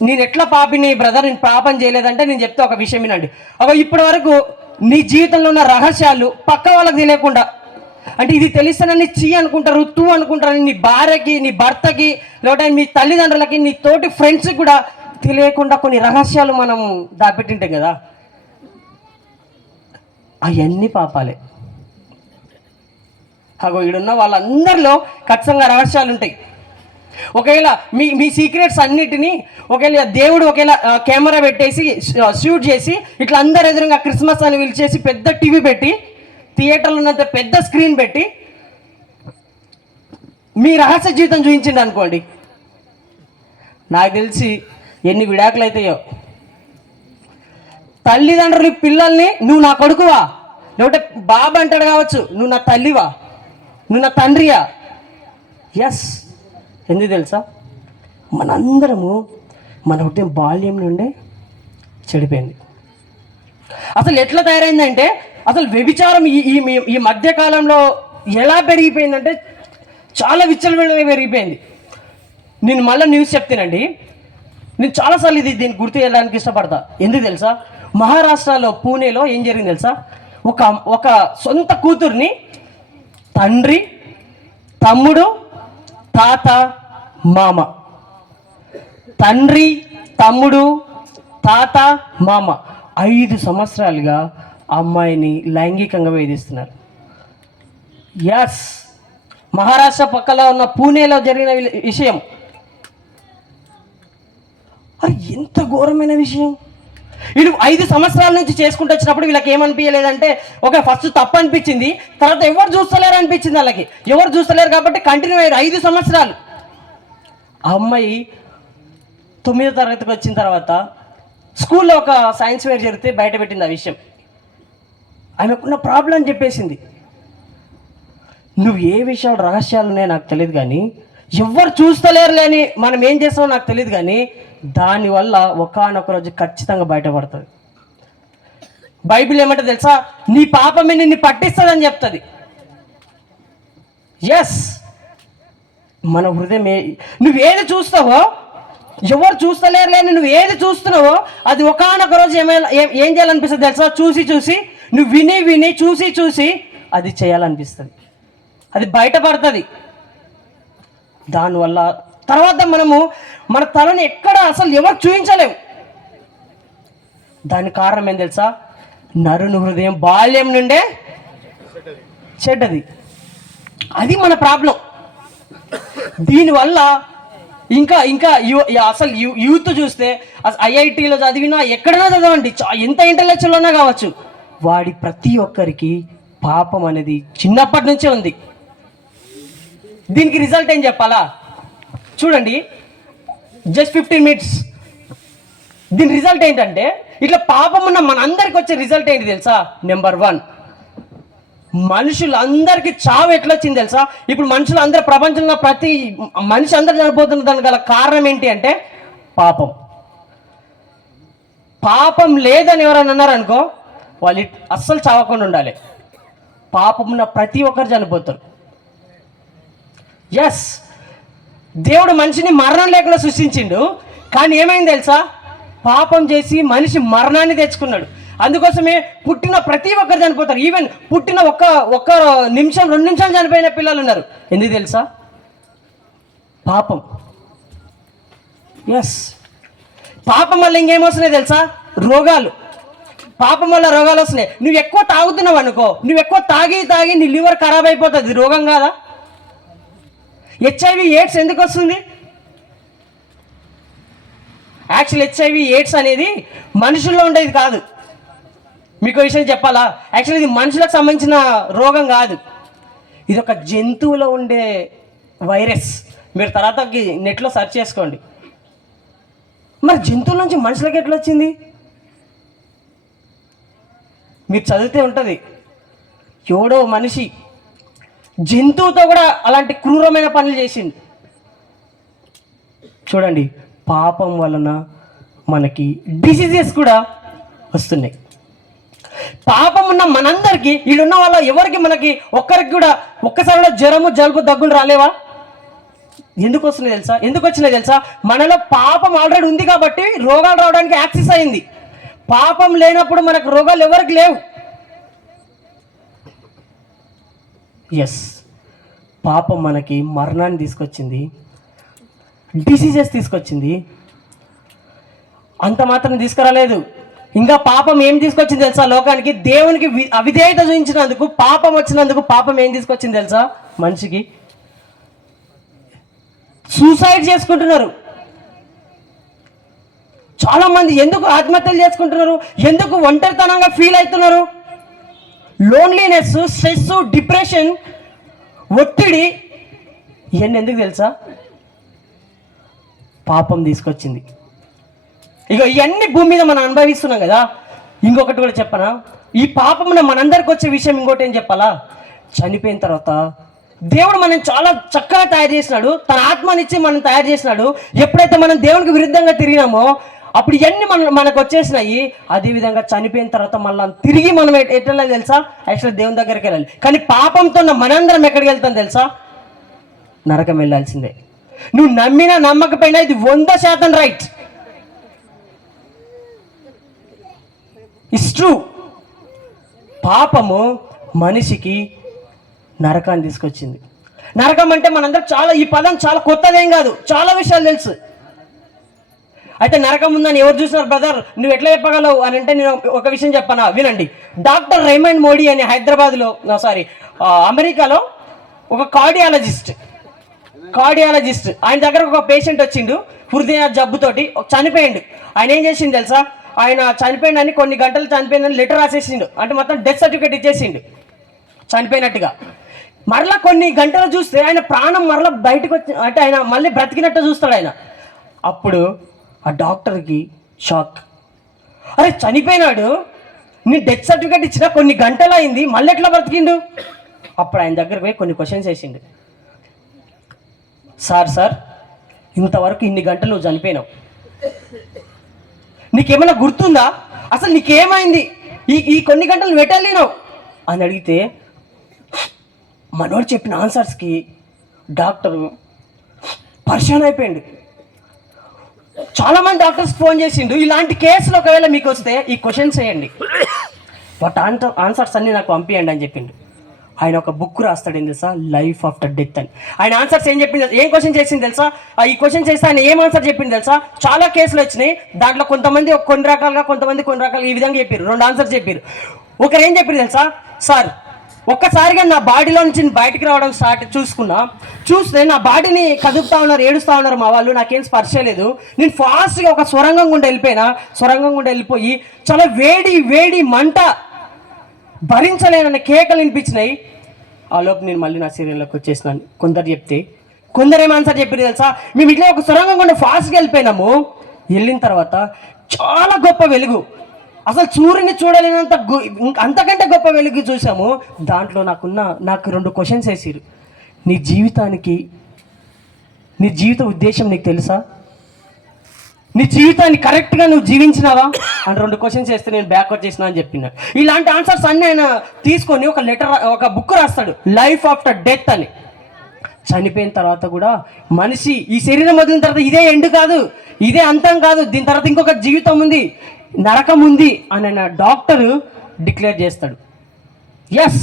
నేను ఎట్లా పాపిని బ్రదర్, నేను పాపం చేయలేదంటే నేను చెప్తే ఒక విషయం వినండి. ఇప్పటి వరకు నీ జీవితంలో ఉన్న రహస్యాలు పక్క వాళ్ళకి తెలియకుండా, అంటే ఇది తెలిస్తానని అనుకుంటారు, తూ అనుకుంటారు, నీ భార్యకి, నీ భర్తకి, లేకపోతే మీ తల్లిదండ్రులకి, నీ తోటి ఫ్రెండ్స్కి కూడా తెలియకుండా కొన్ని రహస్యాలు మనం దాపెట్టింటాం కదా, అవన్నీ పాపాలే. ఈడున్న వాళ్ళందరిలో ఖచ్చితంగా రహస్యాలు ఉంటాయి. ఒకవేళ మీ సీక్రెట్స్ అన్నిటినీ ఒకవేళ దేవుడు కెమెరా పెట్టేసి షూట్ చేసి ఇట్లా అందరు ఎదురుగా క్రిస్మస్ అని పిలిచేసి పెద్ద టీవీ పెట్టి, థియేటర్లో ఉన్నంత పెద్ద స్క్రీన్ పెట్టి మీ రహస్య జీవితం చూపించండి అనుకోండి, నాకు తెలిసి ఎన్ని విడాకులు అవుతాయో. తల్లిదండ్రులు పిల్లల్ని నువ్వు నా కొడుకువా, లేకపోతే బాబు అంటాడు కావచ్చు, నువ్వు నా తల్లివా, నువ్వు నా తండ్రియా? ఎస్. ఎందుకు తెలుసా? మనందరము మన హృదయం బాల్యం నుండే చెడిపోయింది. అసలు ఎట్లా తయారైందంటే, అసలు వ్యభిచారం ఈ మధ్యకాలంలో ఎలా పెరిగిపోయిందంటే చాలా విచ్చలవిడిగా పెరిగిపోయింది. నేను మళ్ళీ న్యూస్ చెప్తానండి, నేను చాలాసార్లు దీన్ని గుర్తు చేయడానికి ఇష్టపడతా. ఎందుకు తెలుసా? మహారాష్ట్రలో పూణేలో ఏం జరిగింది తెలుసా? ఒక సొంత కూతుర్ని తండ్రి, తమ్ముడు, తాత, మామ, తండ్రి, తమ్ముడు, తాత, మామ 5 సంవత్సరాలుగా అమ్మాయిని లైంగికంగా వేధిస్తున్నారు. ఎస్, మహారాష్ట్ర పక్కలో ఉన్న పూణేలో జరిగిన విషయం. అది ఎంత ఘోరమైన విషయం. వీళ్ళు 5 సంవత్సరాల నుంచి చేసుకుంటూ వచ్చినప్పుడు వీళ్ళకి ఏమనిపించలేదంటే, ఫస్ట్ తప్పు అనిపించింది, తర్వాత ఎవరు చూస్తలేరు అనిపించింది. వాళ్ళకి ఎవరు చూస్తలేరు కాబట్టి కంటిన్యూ అయ్యారు 5 సంవత్సరాలు. ఆ అమ్మాయి 9వ తరగతికి వచ్చిన తర్వాత స్కూల్లో ఒక సైన్స్ ఫేర్ జరిగితే బయట పెట్టింది ఆ విషయం. ఆమెకున్న ప్రాబ్లం అని చెప్పేసింది. నువ్వు ఏ విషయాలు రహస్యాలు ఉన్నాయో నాకు తెలియదు, కానీ ఎవరు చూస్తలేరులే అని మనం ఏం చేస్తామో నాకు తెలియదు, కానీ దానివల్ల ఒకానొక రోజు ఖచ్చితంగా బయటపడుతుంది. బైబిల్ ఏమంటే తెలుసా, నీ పాపమే నిన్ను పట్టిస్తుందని చెప్తుంది. ఎస్, మన హృదయం నువ్వేది చూస్తావో, ఎవరు చూస్తలేరు లేని నువ్వు ఏది చూస్తున్నావో అది ఒకానొక రోజు ఏం చేయాలనిపిస్తుంది తెలుసా? చూసి చూసి నువ్వు విని విని చూసి చూసి అది చేయాలనిపిస్తుంది, అది బయటపడుతుంది. దానివల్ల తర్వాత మనము మన తలని ఎక్కడ అసలు ఎవరు చూపించలేము. దానికి కారణం ఏం తెలుసా? నరుని హృదయం బాల్యం నుండే చెడ్డది. అది మన ప్రాబ్లం. దీనివల్ల ఇంకా ఇంకా అసలు యూత్ చూస్తే ఐఐటీలో చదివినా ఎక్కడైనా చదవండి, ఎంత ఇంటలెక్చువల్ ఉన్నా కావచ్చు, వాడి ప్రతి ఒక్కరికి పాపం అనేది చిన్నప్పటి నుంచే ఉంది. దీనికి రిజల్ట్ ఏం చెప్పాలా? చూడండి, జస్ట్ 15 మినిట్స్. దీని రిజల్ట్ ఏంటంటే, ఇట్లా పాపం ఉన్న మనందరికి వచ్చే రిజల్ట్ ఏంటి తెలుసా? నెంబర్ 1, మనుషులందరికీ చావు ఎట్లా వచ్చింది తెలుసా? ఇప్పుడు మనుషులందరూ, ప్రపంచంలో ప్రతి మనిషి అందరూ చనిపోతున్న దానికి గల కారణం ఏంటి అంటే పాపం. పాపం లేదని ఎవరైనా అన్నారనుకో, వాళ్ళు అస్సలు చావకుండా ఉండాలి. పాపం ఉన్న ప్రతి ఒక్కరు చనిపోతారు. ఎస్, దేవుడు మనిషిని మరణం లేకుండా సృష్టించిండు, కానీ ఏమైంది తెలుసా? పాపం చేసి మనిషి మరణాన్ని తెచ్చుకున్నాడు. అందుకోసమే పుట్టిన ప్రతి ఒక్కరు చనిపోతారు. ఈవెన్ పుట్టిన ఒక్క నిమిషం 2 నిమిషాలు చనిపోయిన పిల్లలు ఉన్నారు. ఎందుకు తెలుసా? పాపం. ఎస్, పాపం వల్ల ఇంకేమొస్తున్నాయి తెలుసా? రోగాలు. పాపం వల్ల రోగాలు వస్తున్నాయి. నువ్వు ఎక్కువ తాగుతున్నావు అనుకో, నువ్వు ఎక్కువ తాగి తాగి నీ లివర్ ఖరాబ్ అయిపోతుంది. రోగం కాదా? HIV ఎయిడ్స్ ఎందుకు వస్తుంది? యాక్చువల్ HIV ఎయిడ్స్ అనేది మనుషుల్లో ఉండేది కాదు. మీకు విషయం చెప్పాలా? యాక్చువల్లీ ఇది మనుషులకు సంబంధించిన రోగం కాదు, ఇది ఒక జంతువులో ఉండే వైరస్. మీరు తర్వాత నెట్లో సెర్చ్ చేసుకోండి. మరి జంతువుల నుంచి మనుషులకు ఎట్లా వచ్చింది? మీరు చదివితే ఉంటుంది, ఎవడో మనిషి జంతువుతో కూడా అలాంటి క్రూరమైన పనులు చేసింది. చూడండి, పాపం వలన మనకి డిసీజెస్ కూడా వస్తున్నాయి. పాపం ఉన్న మనందరికీ, ఈడున్న వాళ్ళ ఎవరికి మనకి ఒక్కరికి కూడా ఒక్కసారిలో జ్వరము, జలుబు, దగ్గులు రాలేవా? ఎందుకు వస్తున్నాయి తెలుసా? ఎందుకు వచ్చినాయి తెలుసా? మనలో పాపం ఆల్రెడీ ఉంది కాబట్టి రోగాలు రావడానికి యాక్సెస్ అయింది. పాపం లేనప్పుడు మనకు రోగాలు ఎవరికి లేవు. ఎస్, పాపం మనకి మరణాన్ని తీసుకొచ్చింది, డిసీజెస్ తీసుకొచ్చింది. అంత మాత్రం తీసుకురాలేదు. ఇంకా పాపం ఏం తీసుకొచ్చింది తెలుసా? లోకానికి దేవునికి అవిధేయత చూపించినందుకు పాపం వచ్చినందుకు పాపం ఏం తీసుకొచ్చింది తెలుసా? మనిషికి సూసైడ్ చేసుకుంటున్నారు. చాలా మంది ఎందుకు ఆత్మహత్యలు చేసుకుంటున్నారు? ఎందుకు ఒంటరితనంగా ఫీల్ అవుతున్నారు? లోన్లీనెస్, స్ట్రెస్, డిప్రెషన్, ఒత్తిడి, ఇవన్నీ ఎందుకు తెలుసా? పాపం తీసుకొచ్చింది. ఇక ఇవన్నీ భూమి మీద మనం అనుభవిస్తున్నాం కదా. ఇంకొకటి కూడా చెప్పనా? ఈ పాపమున మనందరికి వచ్చే విషయం ఇంకోటి ఏం చెప్పాలా? చనిపోయిన తర్వాత దేవుడు మనం చాలా చక్కగా తయారు చేసినాడు, తన ఆత్మనిచ్చి మనం తయారు చేసినాడు. ఎప్పుడైతే మనం దేవునికి విరుద్ధంగా తిరిగినామో అప్పుడు ఇవన్నీ మనకు వచ్చేసినాయి. అదేవిధంగా చనిపోయిన తర్వాత మళ్ళీ తిరిగి మనం ఎట్లా తెలుసా? యాక్చువల్లీ దేవుని దగ్గరికి వెళ్ళాలి. కానీ పాపంతో ఉన్న మనందరం ఎక్కడికి వెళ్తాం తెలుసా? నరకం వెళ్ళాల్సిందే. నువ్వు నమ్మినా నమ్మకపోయినా ఇది 100% రైట్. It's true. పాపము మనిషికి నరకాన్ని తీసుకొచ్చింది. నరకం అంటే మనందరం చాలా, ఈ పదం చాలా కొత్తదేం కాదు, చాలా విషయాలు తెలుసు. అయితే నరకం ఉందని ఎవరు చూసినారు బ్రదర్, నువ్వు ఎట్లా చెప్పగలవు అని అంటే నేను ఒక విషయం చెప్పనా, వినండి. డాక్టర్ రైమండ్ మోడీ అని హైదరాబాద్లో, అమెరికాలో ఒక కార్డియాలజిస్ట్, ఆయన దగ్గర ఒక పేషెంట్ వచ్చిండు హృదయ జబ్బుతోటి, చనిపోయిండు. ఆయన ఏం చేసిండు తెలుసా? ఆయన చనిపోయిందని, కొన్ని గంటలు చనిపోయిందని లెటర్ రాసేసిండు. అంటే మొత్తం డెత్ సర్టిఫికేట్ ఇచ్చేసిండు చనిపోయినట్టుగా. మరలా కొన్ని గంటలు చూస్తే ఆయన ప్రాణం మరలా బయటకు వచ్చి, అంటే ఆయన మళ్ళీ బ్రతికినట్టు చూస్తాడు ఆయన. అప్పుడు ఆ డాక్టర్కి షాక్. అరే చనిపోయినాడు, నీ డెత్ సర్టిఫికేట్ ఇచ్చిన కొన్ని గంటలు అయింది, మళ్ళీ ఎట్లా బ్రతికిండు? అప్పుడు ఆయన దగ్గరకు పోయి కొన్ని క్వశ్చన్స్ వేసిండు. సార్ ఇంతవరకు ఇన్ని గంటలు నువ్వు చనిపోయినావు, నీకేమైనా గుర్తుందా? అసలు నీకేమైంది? ఈ కొన్ని గంటలు వెటలేనావు అని అడిగితే మనోడు చెప్పిన ఆన్సర్స్కి డాక్టరు పరిశాన్ అయిపోయిండు. చాలామంది డాక్టర్స్ ఫోన్ చేసిండు. ఇలాంటి కేసులు ఒకవేళ మీకు వస్తే ఈ క్వశ్చన్స్ వేయండి, వాటి ఆన్సర్స్ అన్నీ నాకు పంపించండి అని చెప్పిండు. ఆయన ఒక బుక్ రాస్తాడు ఏం తెలుసా, లైఫ్ ఆఫ్టర్ డెత్ అని. ఆయన ఆన్సర్స్ ఏం చెప్పింది, ఏం క్వశ్చన్ చేసింది తెలుసా, ఈ క్వశ్చన్ చేస్తే ఆయన ఏం ఆన్సర్ చెప్పింది తెలుసా. చాలా కేసులు వచ్చినాయి, దాంట్లో కొంతమంది కొన్ని రకాలుగా, కొంతమంది కొన్ని రకాలుగా ఈ విధంగా చెప్పారు. 2 ఆన్సర్స్ చెప్పారు. ఒకరు ఏం చెప్పారు తెలుసా, సార్ ఒక్కసారిగా నా బాడీలో నుంచి బయటికి రావడం చూస్తే నా బాడీని కదుపుతా ఉన్నారు, ఏడుస్తూ ఉన్నారు మా వాళ్ళు, నాకేం స్పర్శ లేదు. నేను ఫాస్ట్గా ఒక సొరంగం గుండా వెళ్ళిపోయి చాలా వేడి మంట భరించలేనన్న కేకలు వినిపించినాయి. ఆ లోపు నేను మళ్ళీ నా శరీరంలోకి వచ్చేసినాను. కొందరు చెప్తే కొందరు ఏం ఆన్సర్ చెప్పారు తెలుసా, మేము ఇట్లా ఒక సొరంగం గుండా ఫాస్ట్గా వెళ్ళిపోయినాము, వెళ్ళిన తర్వాత చాలా గొప్ప వెలుగు, అసలు సూర్యుని చూడలేనంత అంతకంటే గొప్ప వెలుగు చూసాము. దాంట్లో నాకు 2 క్వశ్చన్స్ వేసిరు. నీ జీవిత ఉద్దేశం నీకు తెలుసా, నీ జీవితాన్ని కరెక్ట్గా నువ్వు జీవించినావా అని 2 క్వశ్చన్స్ వేస్తే నేను బ్యాక్వర్డ్ చేసిన అని చెప్పిన. ఇలాంటి ఆన్సర్స్ అన్నీ ఆయన తీసుకొని ఒక బుక్ రాస్తాడు, లైఫ్ ఆఫ్టర్ డెత్ అని. చనిపోయిన తర్వాత కూడా మనిషి ఈ శరీరం వదిలిన తర్వాత ఇదే ఎండ్ కాదు, ఇదే అంతం కాదు, దీని తర్వాత ఇంకొక జీవితం ఉంది, నరకం ఉంది అని డాక్టరు డిక్లేర్ చేస్తాడు. ఎస్,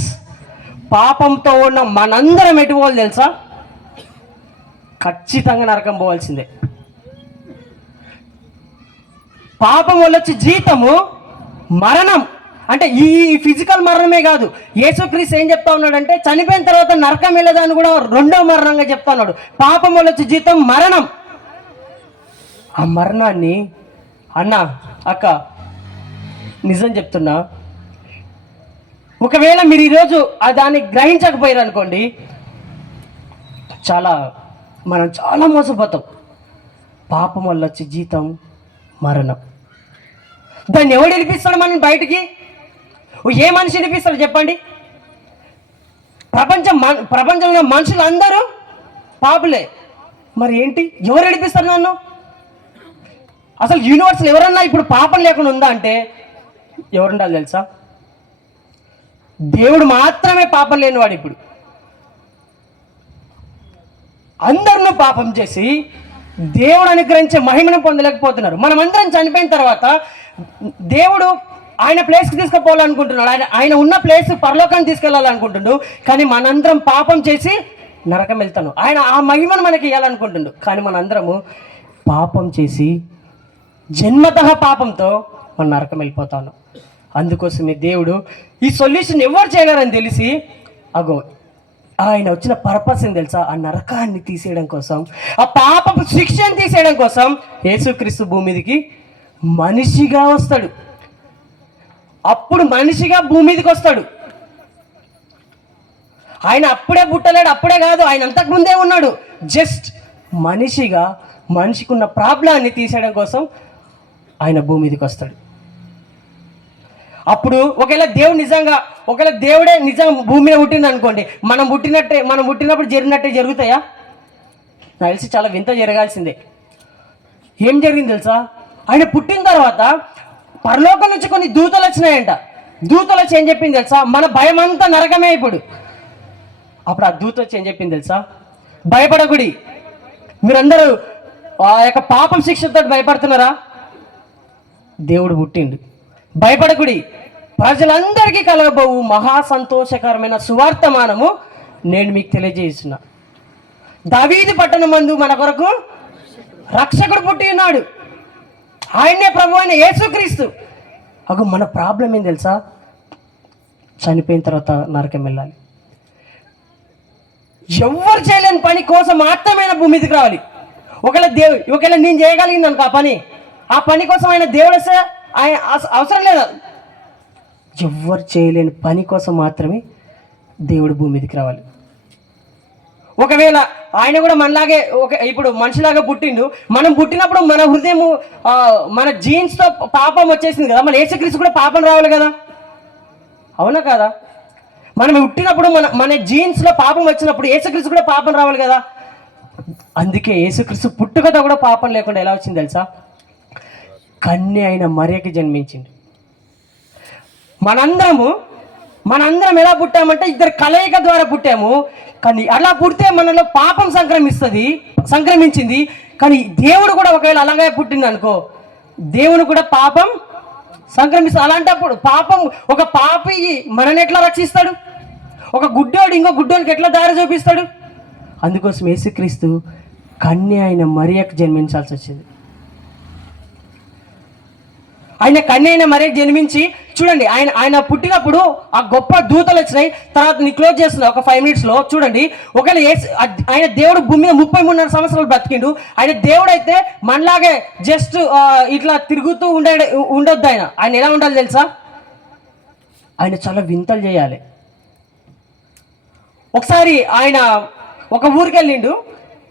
పాపంతో ఉన్న మనందరం ఎటు పోవాలి తెలుసా, ఖచ్చితంగా నరకం పోవాల్సిందే. పాపం వల్ల వచ్చే జీతము మరణం. అంటే ఈ ఫిజికల్ మరణమే కాదు, యేసుక్రీస్తు ఏం చెప్తా ఉన్నాడంటే చనిపోయిన తర్వాత నరకం వెళ్ళేదాన్ని కూడా 2వ మరణంగా చెప్తా ఉన్నాడు. పాపం వల్ల వచ్చే జీతం మరణం. ఆ మరణాన్ని అన్న అక్క నిజం చెప్తున్నా, ఒకవేళ మీరు ఈరోజు దాన్ని గ్రహించకపోయారు అనుకోండి, మనం చాలా మోసపోతాం. పాపం వల్ల వచ్చే జీతం మరణం. దాన్ని ఎవడు వినిపిస్తాడు మనం బయటికి? ఏ మనిషి వినిపిస్తాడు చెప్పండి? ప్రపంచంలో మనుషులు అందరూ పాపులే. మరి ఏంటి, ఎవరు వినిపిస్తారు నన్ను? అసలు యూనివర్స్లో ఎవరన్నా ఇప్పుడు పాపం లేకుండా ఉందా అంటే ఎవరుండాలి తెలుసా? దేవుడు మాత్రమే పాపం లేనివాడు. ఇప్పుడు అందరినూ పాపం చేసి దేవుడు అనుగ్రహించే మహిమను పొందలేకపోతున్నారు. మనమందరం చనిపోయిన తర్వాత దేవుడు ఆయన ప్లేస్కి తీసుకుపోవాలనుకుంటున్నాడు. ఆయన ఉన్న ప్లేస్ పరలోకాన్ని తీసుకెళ్ళాలనుకుంటుండు. కానీ మనందరం పాపం చేసి నరకం వెళ్తాను. ఆయన ఆ మహిమను మనకి ఇవ్వాలనుకుంటుండు. కానీ మనందరము పాపం చేసి జన్మతః పాపంతో మనం నరకం వెళ్ళిపోతాను. అందుకోసమే దేవుడు ఈ సొల్యూషన్ ఎవరు చేయలేరని తెలిసి ఆయన వచ్చిన పర్పస్ ఏం తెలుసా, ఆ నరకాన్ని తీసేయడం కోసం, ఆ పాపపు శిక్షను తీసేయడం కోసం యేసుక్రీస్తు భూమి మీదకి మనిషిగా వస్తాడు. అప్పుడు మనిషిగా భూమి మీదకి వస్తాడు. ఆయన అప్పుడే పుట్టలేడు, అప్పుడే కాదు, ఆయన అంతకుముందే ఉన్నాడు. జస్ట్ మనిషిగా మనిషికి ఉన్న ప్రాబ్లాన్ని తీసేయడం కోసం ఆయన భూమి మీదకి వస్తాడు. అప్పుడు ఒకవేళ దేవుడే నిజంగా భూమి మీద పుట్టింది అనుకోండి, మనం పుట్టినప్పుడు జరిగినట్టే జరుగుతాయా? నాకు తెలిసి చాలా వింత జరగాల్సిందే. ఏం జరిగింది తెలుసా, ఆయన పుట్టిన తర్వాత పరలోకం నుంచి కొన్ని దూతలు వచ్చినాయంట. దూతలు వచ్చి ఏం చెప్పింది తెలుసా, మన భయం అంతా నరకమే. ఇప్పుడు అప్పుడు ఆ దూత వచ్చి ఏం చెప్పింది తెలుసా, భయపడకుడి, మీరందరూ ఆ యొక్క పాపం శిక్షతో భయపడుతున్నారా? దేవుడు పుట్టిండు, భయపడకుడి, ప్రజలందరికీ కలగబోవు మహా సంతోషకరమైన సువార్తమానము నేను మీకు తెలియజేస్తున్నా. దావీదు పట్టణం మందు మన కొరకు రక్షకుడు పుట్టి ఉన్నాడు, ఆయనే ప్రభు అయిన యేసుక్రీస్తు. మన ప్రాబ్లం ఏం తెలుసా, చనిపోయిన తర్వాత నరకం వెళ్ళాలి. ఎవరు చేయలేని పని కోసం మాత్రమే భూమి మీదకి రావాలి. ఒకవేళ నేను చేయగలిగింది అనుకో ఆ పని కోసం ఆయన దేవుడు వస్తే ఆయన అవసరం లేదు. ఎవరు చేయలేని పని కోసం మాత్రమే దేవుడు భూమి మీదకి రావాలి. ఒకవేళ ఆయన కూడా మనలాగే ఇప్పుడు మనిషిలాగా పుట్టిండు, మనం పుట్టినప్పుడు మన హృదయం మన జీన్స్తో పాపం వచ్చేసింది కదా, మన యేసుక్రీస్తు కూడా పాపం రావాలి కదా, అవునా కదా? మనం పుట్టినప్పుడు మన జీన్స్లో పాపం వచ్చినప్పుడు యేసుక్రీస్తు కూడా పాపం రావాలి కదా. అందుకే యేసుక్రీస్తు పుట్టుకతో కూడా పాపం లేకుండా ఎలా వచ్చింది తెలుసా, కన్య అయిన మరియకి జన్మించింది. మనందరం ఎలా పుట్టామంటే ఇద్దరు కలయిక ద్వారా పుట్టాము. కానీ అలా పుడితే మనలో పాపం సంక్రమించింది. కానీ దేవుడు కూడా ఒకవేళ అలాగే పుట్టింది అనుకో, దేవుడు కూడా పాపం సంక్రమిస్తుంది. అలాంటప్పుడు ఒక పాపి మనని ఎట్లా రక్షిస్తాడు? ఒక గుడ్డోడు ఇంకో గుడ్డోడికి ఎట్లా దారి చూపిస్తాడు? అందుకోసం యేసుక్రీస్తు కన్య అయిన మరియకు జన్మించాల్సి వచ్చింది. ఆయన కన్య అయిన మరియకు జన్మించి చూడండి, ఆయన పుట్టినప్పుడు ఆ గొప్ప దూతలు వచ్చినాయి. తర్వాత నీ క్లోజ్ చేస్తున్నా ఒక 5 minutesలో. చూడండి, ఒకవేళ ఆయన దేవుడు భూమి మీద 33.5 సంవత్సరాలు బ్రతికిండు. ఆయన దేవుడు అయితే మనలాగే జస్ట్ ఇట్లా తిరుగుతూ ఉండొద్దు. ఆయన ఎలా ఉండాలి తెలుసా? ఆయన చాలా వింతలు చేయాలి. ఒకసారి ఆయన ఒక ఊరికి వెళ్ళిండు,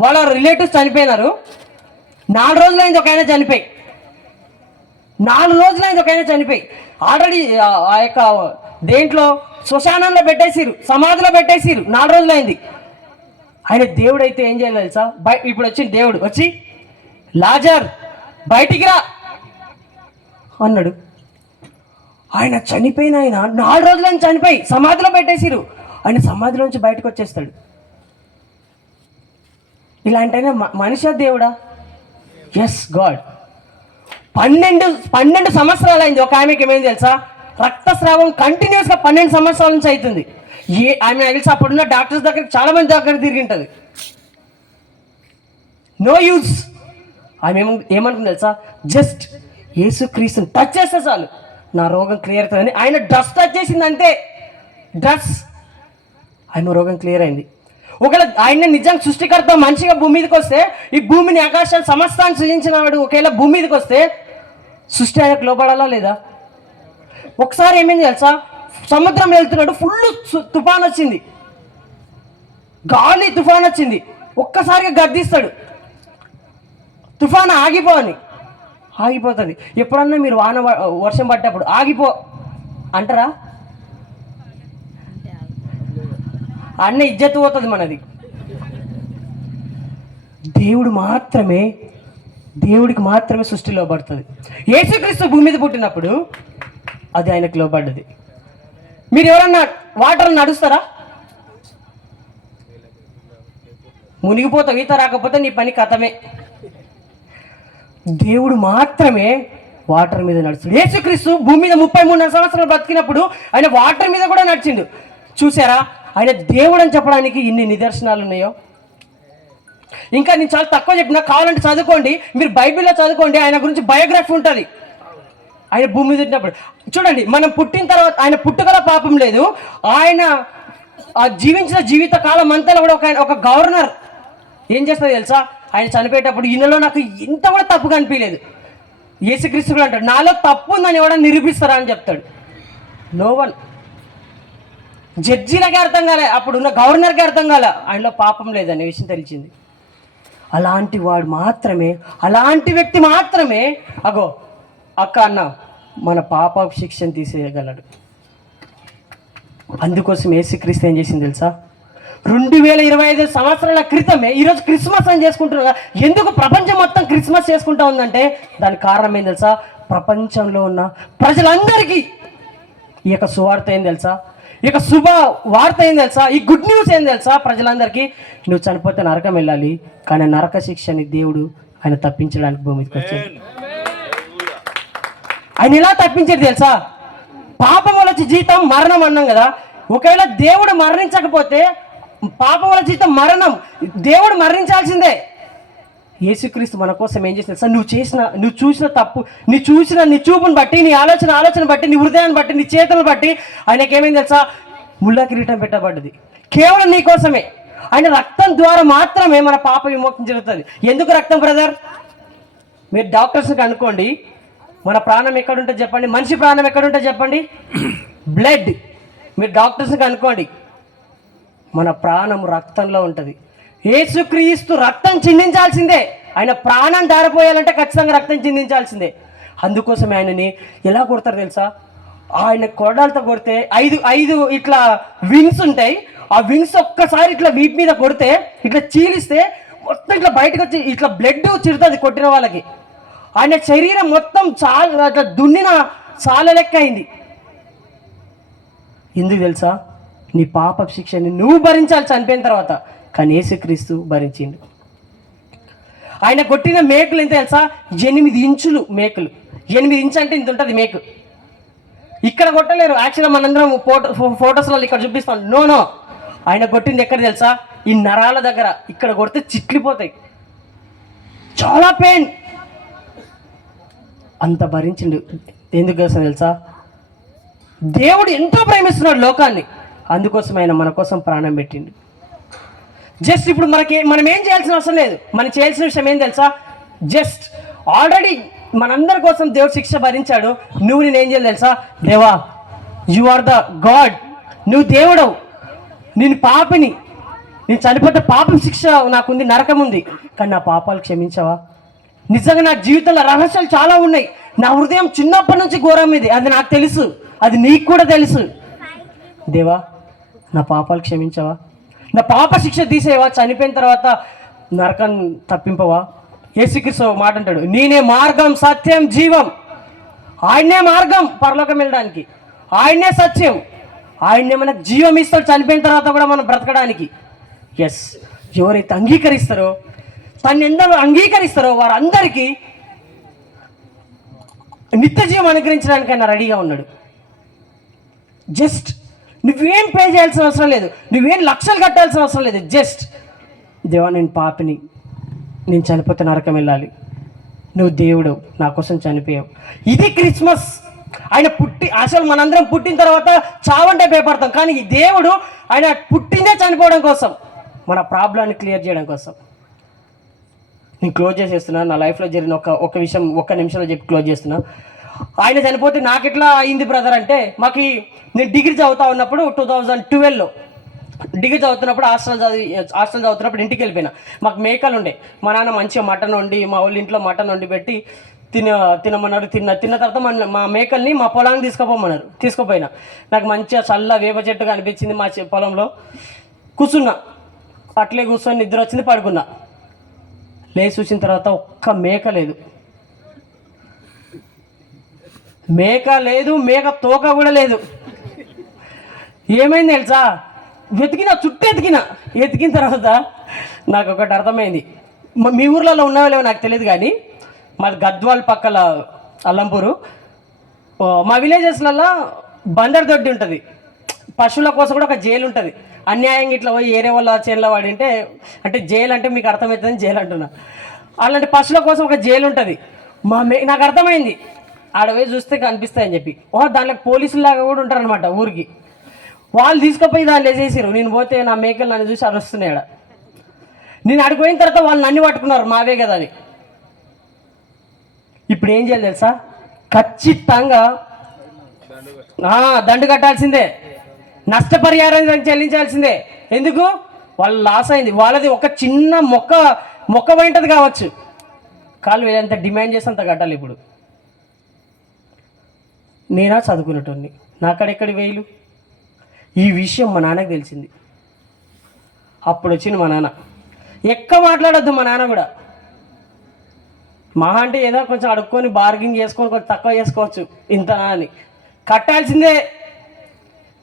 వాళ్ళ రిలేటివ్స్ చనిపోయినారు. 4 రోజులైంది ఒక ఆయన చనిపోయి. 4 రోజులైంది ఒక ఆయన చనిపోయి. ఆల్రెడీ ఆ యొక్క దేంట్లో శ్మశానంలో పెట్టేసిరు, సమాధిలో పెట్టేసిరు. 4 రోజులైంది. ఆయన దేవుడు అయితే ఏం చేయాలి తెలుసా? ఇప్పుడు వచ్చింది దేవుడు వచ్చి, లాజర్ బయటికి రా అన్నాడు. ఆయన చనిపోయిన ఆయన 4 రోజులైంది చనిపోయి, సమాధిలో పెట్టేసిరు. ఆయన సమాధిలోంచి బయటకు వచ్చేస్తాడు. ఇలాంటి ఆయన మనిషా దేవుడా? Yes, God. 12 సంవత్సరాలు అయింది ఒక ఆమెకి. ఏమైంది తెలుసా? రక్తస్రావం కంటిన్యూస్గా 12 సంవత్సరాల నుంచి అవుతుంది. ఆమె తెలుసా అప్పుడున్న డాక్టర్స్ దగ్గర చాలా మంది దగ్గర తిరిగింటుంది. No use. ఆమె ఏమనుకుంది తెలుసా? జస్ట్ యేసుక్రీస్తుని టచ్ చేస్తే చాలు నా రోగం క్లియర్ అవుతుందని. ఆయన డ్రెస్ టచ్ చేసింది అంతే, డ్రెస్, ఆమె రోగం క్లియర్ అయింది. ఒకవేళ ఆయన నిజంగా సృష్టికర్త మనిషిగా భూమి మీదకి వస్తే, ఈ భూమిని ఆకాశాలు సమస్తాన్ని సృజించిన వాడు ఒకవేళ భూమి మీదకి వస్తే సృష్టి ఆయనకు లోపడాలా లేదా? ఒకసారి ఏమైంది తెలుసా? సముద్రం వెళ్తున్నాడు, ఫుల్ తుఫాన్ వచ్చింది, గాలి తుఫాన్ వచ్చింది. ఒక్కసారిగా గద్దిస్తాడు, తుఫాన్ ఆగిపోతుంది. ఎప్పుడన్నా మీరు వర్షం పడ్డప్పుడు ఆగిపో అంటారా? అన్న ఇజ్జత్ పోతుంది మనది. దేవుడికి మాత్రమే సృష్టి లోబడుతుంది. యేసుక్రీస్తు భూమి మీద పుట్టినప్పుడు అది ఆయనకు లోబడ్డది. మీరు ఎవరన్నా వాటర్ నడుస్తారా? మునిగిపోతావు, ఈత రాకపోతే నీ పని కథమే. దేవుడు మాత్రమే వాటర్ మీద నడుస్తాడు. యేసుక్రీస్తు భూమి మీద 33 సంవత్సరాలు బ్రతికినప్పుడు ఆయన వాటర్ మీద కూడా నడిచిండు. చూసారా? ఆయన దేవుడు అని చెప్పడానికి ఇన్ని నిదర్శనాలు ఉన్నాయో. ఇంకా నేను చాలా తక్కువ చెప్పినా, కావాలంటే చదువుకోండి, మీరు బైబిల్లో చదువుకోండి, ఆయన గురించి బయోగ్రఫీ ఉంటుంది. ఆయన భూమి మీద ఉన్నప్పుడు చూడండి, మనం పుట్టిన తర్వాత ఆయన పుట్టుకల పాపం లేదు. ఆయన జీవించిన జీవిత కాలం అంతా కూడా ఒక గవర్నర్ ఏం చేస్తుంది తెలుసా? ఆయన చనిపోయేటప్పుడు ఈయనలో నాకు ఇంత కూడా తప్పు కనిపించలేదు. యేసుక్రీస్తు కూడా అంటాడు, నాలో తప్పు ఉందని ఎవడన్నా నిరూపిస్తారా అని చెప్తాడు. No one. జడ్జీలకే అర్థం కాలే, అప్పుడున్న గవర్నర్కి అర్థం కాలే ఆయనలో పాపం లేదనే విషయం తెలిసింది. అలాంటి వ్యక్తి మాత్రమే అగో అక్క అన్న మన పాప శిక్షను తీసేయగలడు. అందుకోసం యేసుక్రీస్తు ఏం చేసింది తెలుసా? 2025 సంవత్సరాల క్రితమే ఈరోజు క్రిస్మస్ అని చేసుకుంటున్నా. ఎందుకు ప్రపంచం మొత్తం క్రిస్మస్ చేసుకుంటా ఉందంటే దానికి కారణం ఏం తెలుసా? ప్రపంచంలో ఉన్న ప్రజలందరికీ ఈ యొక్క సువార్త ఏం తెలుసా? ఈ యొక్క శుభ వార్త ఏం తెలుసా? ఈ గుడ్ న్యూస్ ఏం తెలుసా? ప్రజలందరికీ నువ్వు చనిపోతే నరకం వెళ్ళాలి, కానీ నరక శిక్షని దేవుడు ఆయన తప్పించడానికి భూమికి వచ్చాడు. ఆయన ఎలా తప్పించేది తెలుసా? పాపం వల్ల వచ్చే జీతం మరణం అన్నాం కదా. ఒకవేళ దేవుడు మరణించకపోతే పాపం వల్ల జీతం మరణం, దేవుడు మరణించాల్సిందే. యేసుక్రీస్తు మన కోసం ఏం చేసిన సార్? నువ్వు చూసిన తప్పు, నీ చూపుని బట్టి, నీ ఆలోచన బట్టి, నీ హృదయాన్ని బట్టి, నీ చేతులను బట్టి ఆయనకి ఏమైంది తెలుసా? ముళ్ళ కిరీటం పెట్టబడ్డది. కేవలం నీ కోసమే. ఆయన రక్తం ద్వారా మాత్రమే మన పాప విమోచన జరుగుతుంది. ఎందుకు రక్తం బ్రదర్? మీరు డాక్టర్స్కి అనుకోండి, మన ప్రాణం ఎక్కడుంటే చెప్పండి, మనిషి ప్రాణం ఎక్కడుంటే చెప్పండి, బ్లడ్. మీరు డాక్టర్స్కి అనుకోండి, మన ప్రాణం రక్తంలో ఉంటుంది. యేసుక్రీస్తు రక్తం చిందించాల్సిందే. ఆయన ప్రాణం దారిపోయాలంటే ఖచ్చితంగా రక్తం చిందించాల్సిందే. అందుకోసమే ఆయనని ఎలా కొడతారు తెలుసా? ఆయన కొరడాలతో కొడితే ఐదు ఇట్లా వింగ్స్ ఉంటాయి. ఆ వింగ్స్ ఒక్కసారి ఇట్లా వీపు మీద కొడితే, ఇట్లా చీలిస్తే మొత్తం ఇట్లా బయటకు వచ్చి ఇట్లా బ్లడ్ చిరుతుంది కొట్టిన వాళ్ళకి. ఆయన శరీరం మొత్తం చాలా అట్లా దున్నిన చాలా లెక్క అయింది. ఎందుకు తెలుసా? నీ పాప శిక్షని నువ్వు భరించాలి చనిపోయిన తర్వాత, కానీ యేసుక్రీస్తు భరించిండు. ఆయన కొట్టిన మేకులు ఎంత తెలుసా? 8 ఇంచులు మేకులు. 8 ఇంచు అంటే ఇంత ఉంటుంది మేకు. ఇక్కడ కొట్టలేరు. యాక్చువల్గా మనందరం ఫోటోస్లో ఇక్కడ చూపిస్తాం. నో, ఆయన కొట్టింది ఎక్కడ తెలుసా? ఈ నరాల దగ్గర. ఇక్కడ కొడితే చిట్లిపోతాయి, చాలా పెయిన్. అంత భరించిండు. ఎందుకు తెలుసా? దేవుడు ఎంతో ప్రేమిస్తున్నాడు లోకాన్ని, అందుకోసం ఆయన మన కోసం ప్రాణం పెట్టిండు. జస్ట్ ఇప్పుడు మనం ఏం చేయాల్సిన అవసరం లేదు. మనం చేయాల్సిన విషయం ఏం తెలుసా? జస్ట్ ఆల్రెడీ మనందరి కోసం దేవుడు శిక్ష భరించాడు. నువ్వు నేనేం చేయాలి తెలుసా? దేవా, యు ఆర్ ద గాడ్, నువ్వు దేవుడవు, నేను పాపిని, నేను చనిపోతే పాపం శిక్ష నాకుంది, నరకం ఉంది, కానీ నా పాపాలు క్షమించవా? నిజంగా నా జీవితంలో రహస్యాలు చాలా ఉన్నాయి. నా హృదయం చిన్నప్పటి నుంచి ఘోరం ఇది, అది నాకు తెలుసు, అది నీకు కూడా తెలుసు. దేవా, నా పాపాలు క్షమించవా? నా పాప శిక్ష తీసేవా? చనిపోయిన తర్వాత నరకం తప్పింపవా? యేసుక్రీస్తు మాట అంటాడు, నేనే మార్గం, సత్యం, జీవం. ఆయన్నే మార్గం పరలోకం వెళ్ళడానికి, ఆయన్నే సత్యం, ఆయన్నే మనకు జీవం ఇస్తాడు చనిపోయిన తర్వాత కూడా మనం బ్రతకడానికి. ఎస్, ఎవరైతే అంగీకరిస్తారో, తను ఎందరో అంగీకరిస్తారో వారందరికీ నిత్య జీవం అనుగ్రహించడానికి ఆయన రెడీగా ఉన్నాడు. జస్ట్ నువ్వేం పే చేయాల్సిన అవసరం లేదు, నువ్వేం లక్షలు కట్టాల్సిన అవసరం లేదు. జస్ట్ దేవా, నేను పాపిని, నేను చనిపోతే నరకం వెళ్ళాలి, నువ్వు దేవుడు, నా కోసం చనిపోయావు. ఇది క్రిస్మస్. ఆయన అసలు మనందరం పుట్టిన తర్వాత చావంటే భయపడతాం, కానీ ఈ దేవుడు ఆయన పుట్టిందే చనిపోవడం కోసం, మన ప్రాబ్లాన్ని క్లియర్ చేయడం కోసం. నేను క్లోజ్ చేసేస్తున్నాను. నా లైఫ్లో జరిగిన ఒక విషయం 1 నిమిషంలో చెప్పి క్లోజ్ చేస్తున్నా. ఆయన చనిపోతే నాకు ఎట్లా అయింది బ్రదర్ అంటే, నేను డిగ్రీ చదువుతా ఉన్నప్పుడు 2012లో డిగ్రీ చదువుతున్నప్పుడు హాస్టల్ చదువుతున్నప్పుడు ఇంటికి వెళ్ళిపోయినా. మాకు మేకలు ఉండే, మా నాన్న మంచిగా మటన్ వండి, మా వాళ్ళ ఇంట్లో మటన్ వండి పెట్టి తినమన్నారు. తిన్న తర్వాత మా మేకల్ని మా పొలానికి తీసుకుపోయినా. నాకు మంచిగా చల్ల వేప చెట్టుగా అనిపించింది మా పొలంలో. కూర్చున్నా, అట్లే కూర్చొని నిద్ర వచ్చింది, పడుకున్నా. లేచి చూసిన తర్వాత ఒక్క మేక లేదు, మేక తోక కూడా లేదు. ఏమైంది తెలుసా? చుట్టూ ఎతికిన తర్వాత నాకు ఒకటి అర్థమైంది. మీ ఊర్లలో ఉన్నావో లేవో నాకు తెలియదు, కానీ మాది గద్వాల్ పక్కల అల్లంపూరు. మా విలేజెస్లలో బందర్ దొడ్డి ఉంటుంది, పశువుల కోసం కూడా ఒక జైలు ఉంటుంది. అన్యాయంగా ఇట్లా పోయి ఏరే వాళ్ళ చేనులో వాడింటే, అంటే జైలు అంటే మీకు అర్థమవుతుందని జైలు అంటున్నా. అలాంటి పశువుల కోసం ఒక జైలు ఉంటుంది. నాకు అర్థమైంది, ఆడపోయి చూస్తే కనిపిస్తాయని చెప్పి. దాంట్లో పోలీసులాగా కూడా ఉంటారనమాట ఊరికి. వాళ్ళు తీసుకుపోయి దాన్ని వేసేసారు. నేను పోతే నా మేకలు నన్ను చూసి అరుస్తున్నాయి. నేను అడిగిపోయిన తర్వాత వాళ్ళు నన్ను పట్టుకున్నారు, మావే కదా అని. ఇప్పుడు ఏం చేయాలి తెలుసా? ఖచ్చితంగా దండు కట్టాల్సిందే, నష్టపరిహారం చెల్లించాల్సిందే. ఎందుకు? వాళ్ళు లాస్ అయింది, వాళ్ళది ఒక చిన్న మొక్క పోయింటది కావచ్చు, కాళ్ళు ఎంత డిమాండ్ చేస్తే అంత కట్టాలి. ఇప్పుడు నేనా చదువుకునేటోని, నాకడెక్కడి వేలు. ఈ విషయం మా నాన్నకి తెలిసింది. అప్పుడు వచ్చింది మా నాన్న. ఎక్కువ మాట్లాడొద్దు మా నాన్న కూడా. మహా అంటే ఏదో కొంచెం అడుక్కొని బార్గింగ్ చేసుకొని కొంచెం తక్కువ చేసుకోవచ్చు, ఇంతనా అని. కట్టాల్సిందే.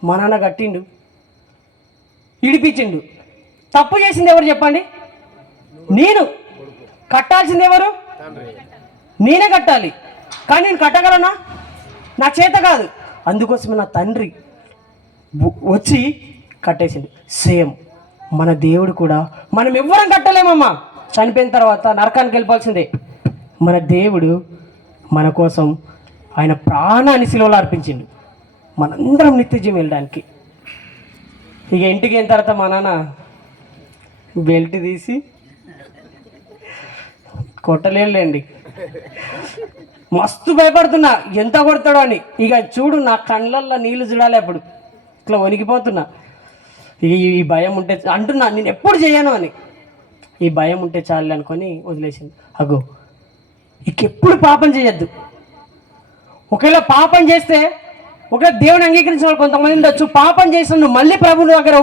మా నాన్న కట్టిండు, ఇడిపించిండు. తప్పు చేసింది ఎవరు చెప్పండి? నేను. కట్టాల్సింది ఎవరు? నేనే కట్టాలి. కానీ నేను కట్టగలనా? నా చేత కాదు. అందుకోసమే నా తండ్రి వచ్చి కట్టేసింది. సేమ్ మన దేవుడు కూడా మనం ఎవ్వరం కట్టలేమమ్మా. చనిపోయిన తర్వాత నరకానికి వెళ్ళిపోవాల్సిందే. మన దేవుడు మన కోసం ఆయన ప్రాణాన్ని శిలువలో అర్పించిండు, మనందరం నిత్యజీవం వెళ్ళడానికి. ఇక ఇంటికి అయిన తర్వాత మా నాన్న బెల్ట్ తీసి కొట్టలేండి, మస్తు భయపడుతున్నా ఎంత కొడతాడో అని. ఇక చూడు, నా కళ్ళల్లో నీళ్లు చూడాలి, అప్పుడు ఇట్లా వణికిపోతున్నా. ఇక ఈ భయం ఉంటే అంటున్నా, నేను ఎప్పుడు చేయను అని. ఈ భయం ఉంటే చాలు అనుకొని వదిలేసింది. అగో, ఇంకెప్పుడు పాపం చేయొద్దు. ఒకవేళ పాపం చేస్తే, ఒకవేళ దేవుని అంగీకరించిన వాళ్ళు కొంతమంది ఉండొచ్చు, పాపం చేసిన నువ్వు మళ్ళీ ప్రభుని దగ్గర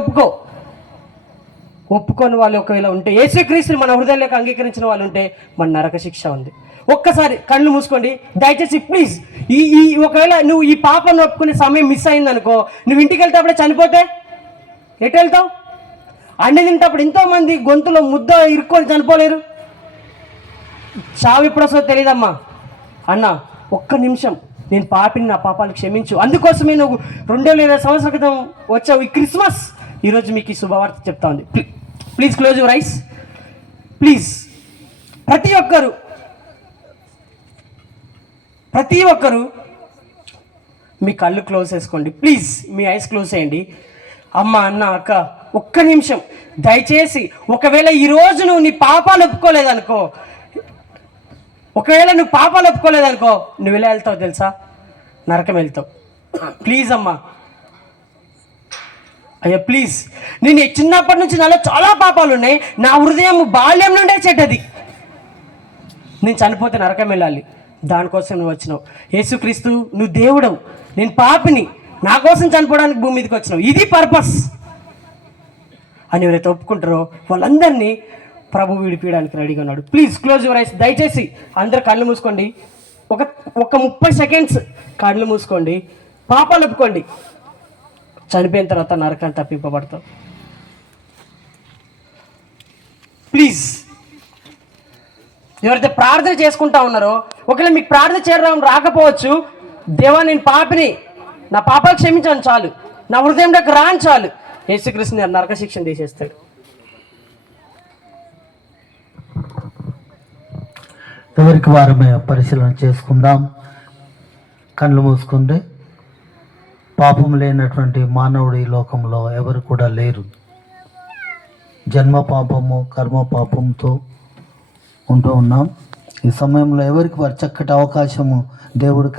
ఒప్పుకొని వాళ్ళు ఒకవేళ ఉంటే, యేసుక్రీస్తుని మన హృదయంలోకి అంగీకరించిన వాళ్ళు ఉంటే మన నరక శిక్ష ఉంది. ఒక్కసారి కళ్ళు మూసుకోండి దయచేసి ప్లీజ్. ఈ ఒకవేళ నువ్వు ఈ పాపను ఒప్పుకునే సమయం మిస్ అయిందనుకో, నువ్వు ఇంటికి వెళ్తేప్పుడు చనిపోతే ఎటు వెళ్తావు? అన్ని తింటప్పుడు ఎంతోమంది గొంతులో ముద్ద ఇరుక్కొని చనిపోలేరు. చావు ఎప్పుడు వస్తుందో తెలియదమ్మా. అన్న ఒక్క నిమిషం, నేను పాపిని, నా పాపాలు క్షమించు. అందుకోసమే నువ్వు 2020 సంవత్సరాల క్రితం వచ్చావు. ఈ క్రిస్మస్ ఈరోజు మీకు ఈ శుభవార్త చెప్తా ఉంది. Please close your eyes please. ప్రతి ఒక్కరు మీ కళ్ళు క్లోజ్ చేసుకోండి ప్లీజ్. మీ ఐస్ క్లోజ్ చేయండి. అమ్మ, అన్న, అక్క ఒక్క నిమిషం దయచేసి. ఒకవేళ ఈరోజు నువ్వు నీ పాపాలు ఒప్పుకోలేదనుకో, నువ్వు ఎలా వెళ్తావు తెలుసా? నరకం వెళ్తావు. ప్లీజ్ అమ్మా, అయ్యా ప్లీజ్. నేను చిన్నప్పటి నుంచి నాలో చాలా పాపాలు ఉన్నాయి. నా హృదయం బాల్యం నుండే చెడ్డది. నేను చనిపోతే నరకం వెళ్ళాలి. దానికోసం నువ్వు వచ్చినావు. యేసుక్రీస్తు నువ్వు దేవుడవు, నేను పాపిని, నా కోసం చనిపోవడానికి భూమి మీదకి వచ్చినావు. ఇది పర్పస్ అని ఎవరైతే ఒప్పుకుంటారో వాళ్ళందరినీ ప్రభు విడిపించడానికి రెడీగా ఉన్నాడు. Please close your eyes. దయచేసి అందరు కళ్ళు మూసుకోండి. ఒక 30 సెకండ్స్ కళ్ళు మూసుకోండి. పాపాలు ఒప్పుకోండి. చనిపోయిన తర్వాత నరకాన్ని తప్పింపబడతావు. ప్లీజ్. ఎవరైతే ప్రార్థన చేసుకుంటా ఉన్నారో, ఒకవేళ మీకు ప్రార్థన చేయడం రాకపోవచ్చు, దేవా నేను పాపిని, నా పాపాలు క్షమించాను చాలు, నా హృదయంలోకి రాని చాలు, యేసుక్రీస్తుని నరక శిక్షణ తీసేస్తాడు. ఎవరికి వారమే పరిశీలన చేసుకుందాం. కళ్ళు మూసుకుంటే పాపం లేనటువంటి మానవుడు ఈ లోకంలో ఎవరు కూడా లేరు. జన్మ పాపము, కర్మ పాపంతో ఉంటూ ఉన్నాం. ఈ సమయంలో ఎవరికి వారు చక్కటి అవకాశము దేవుడు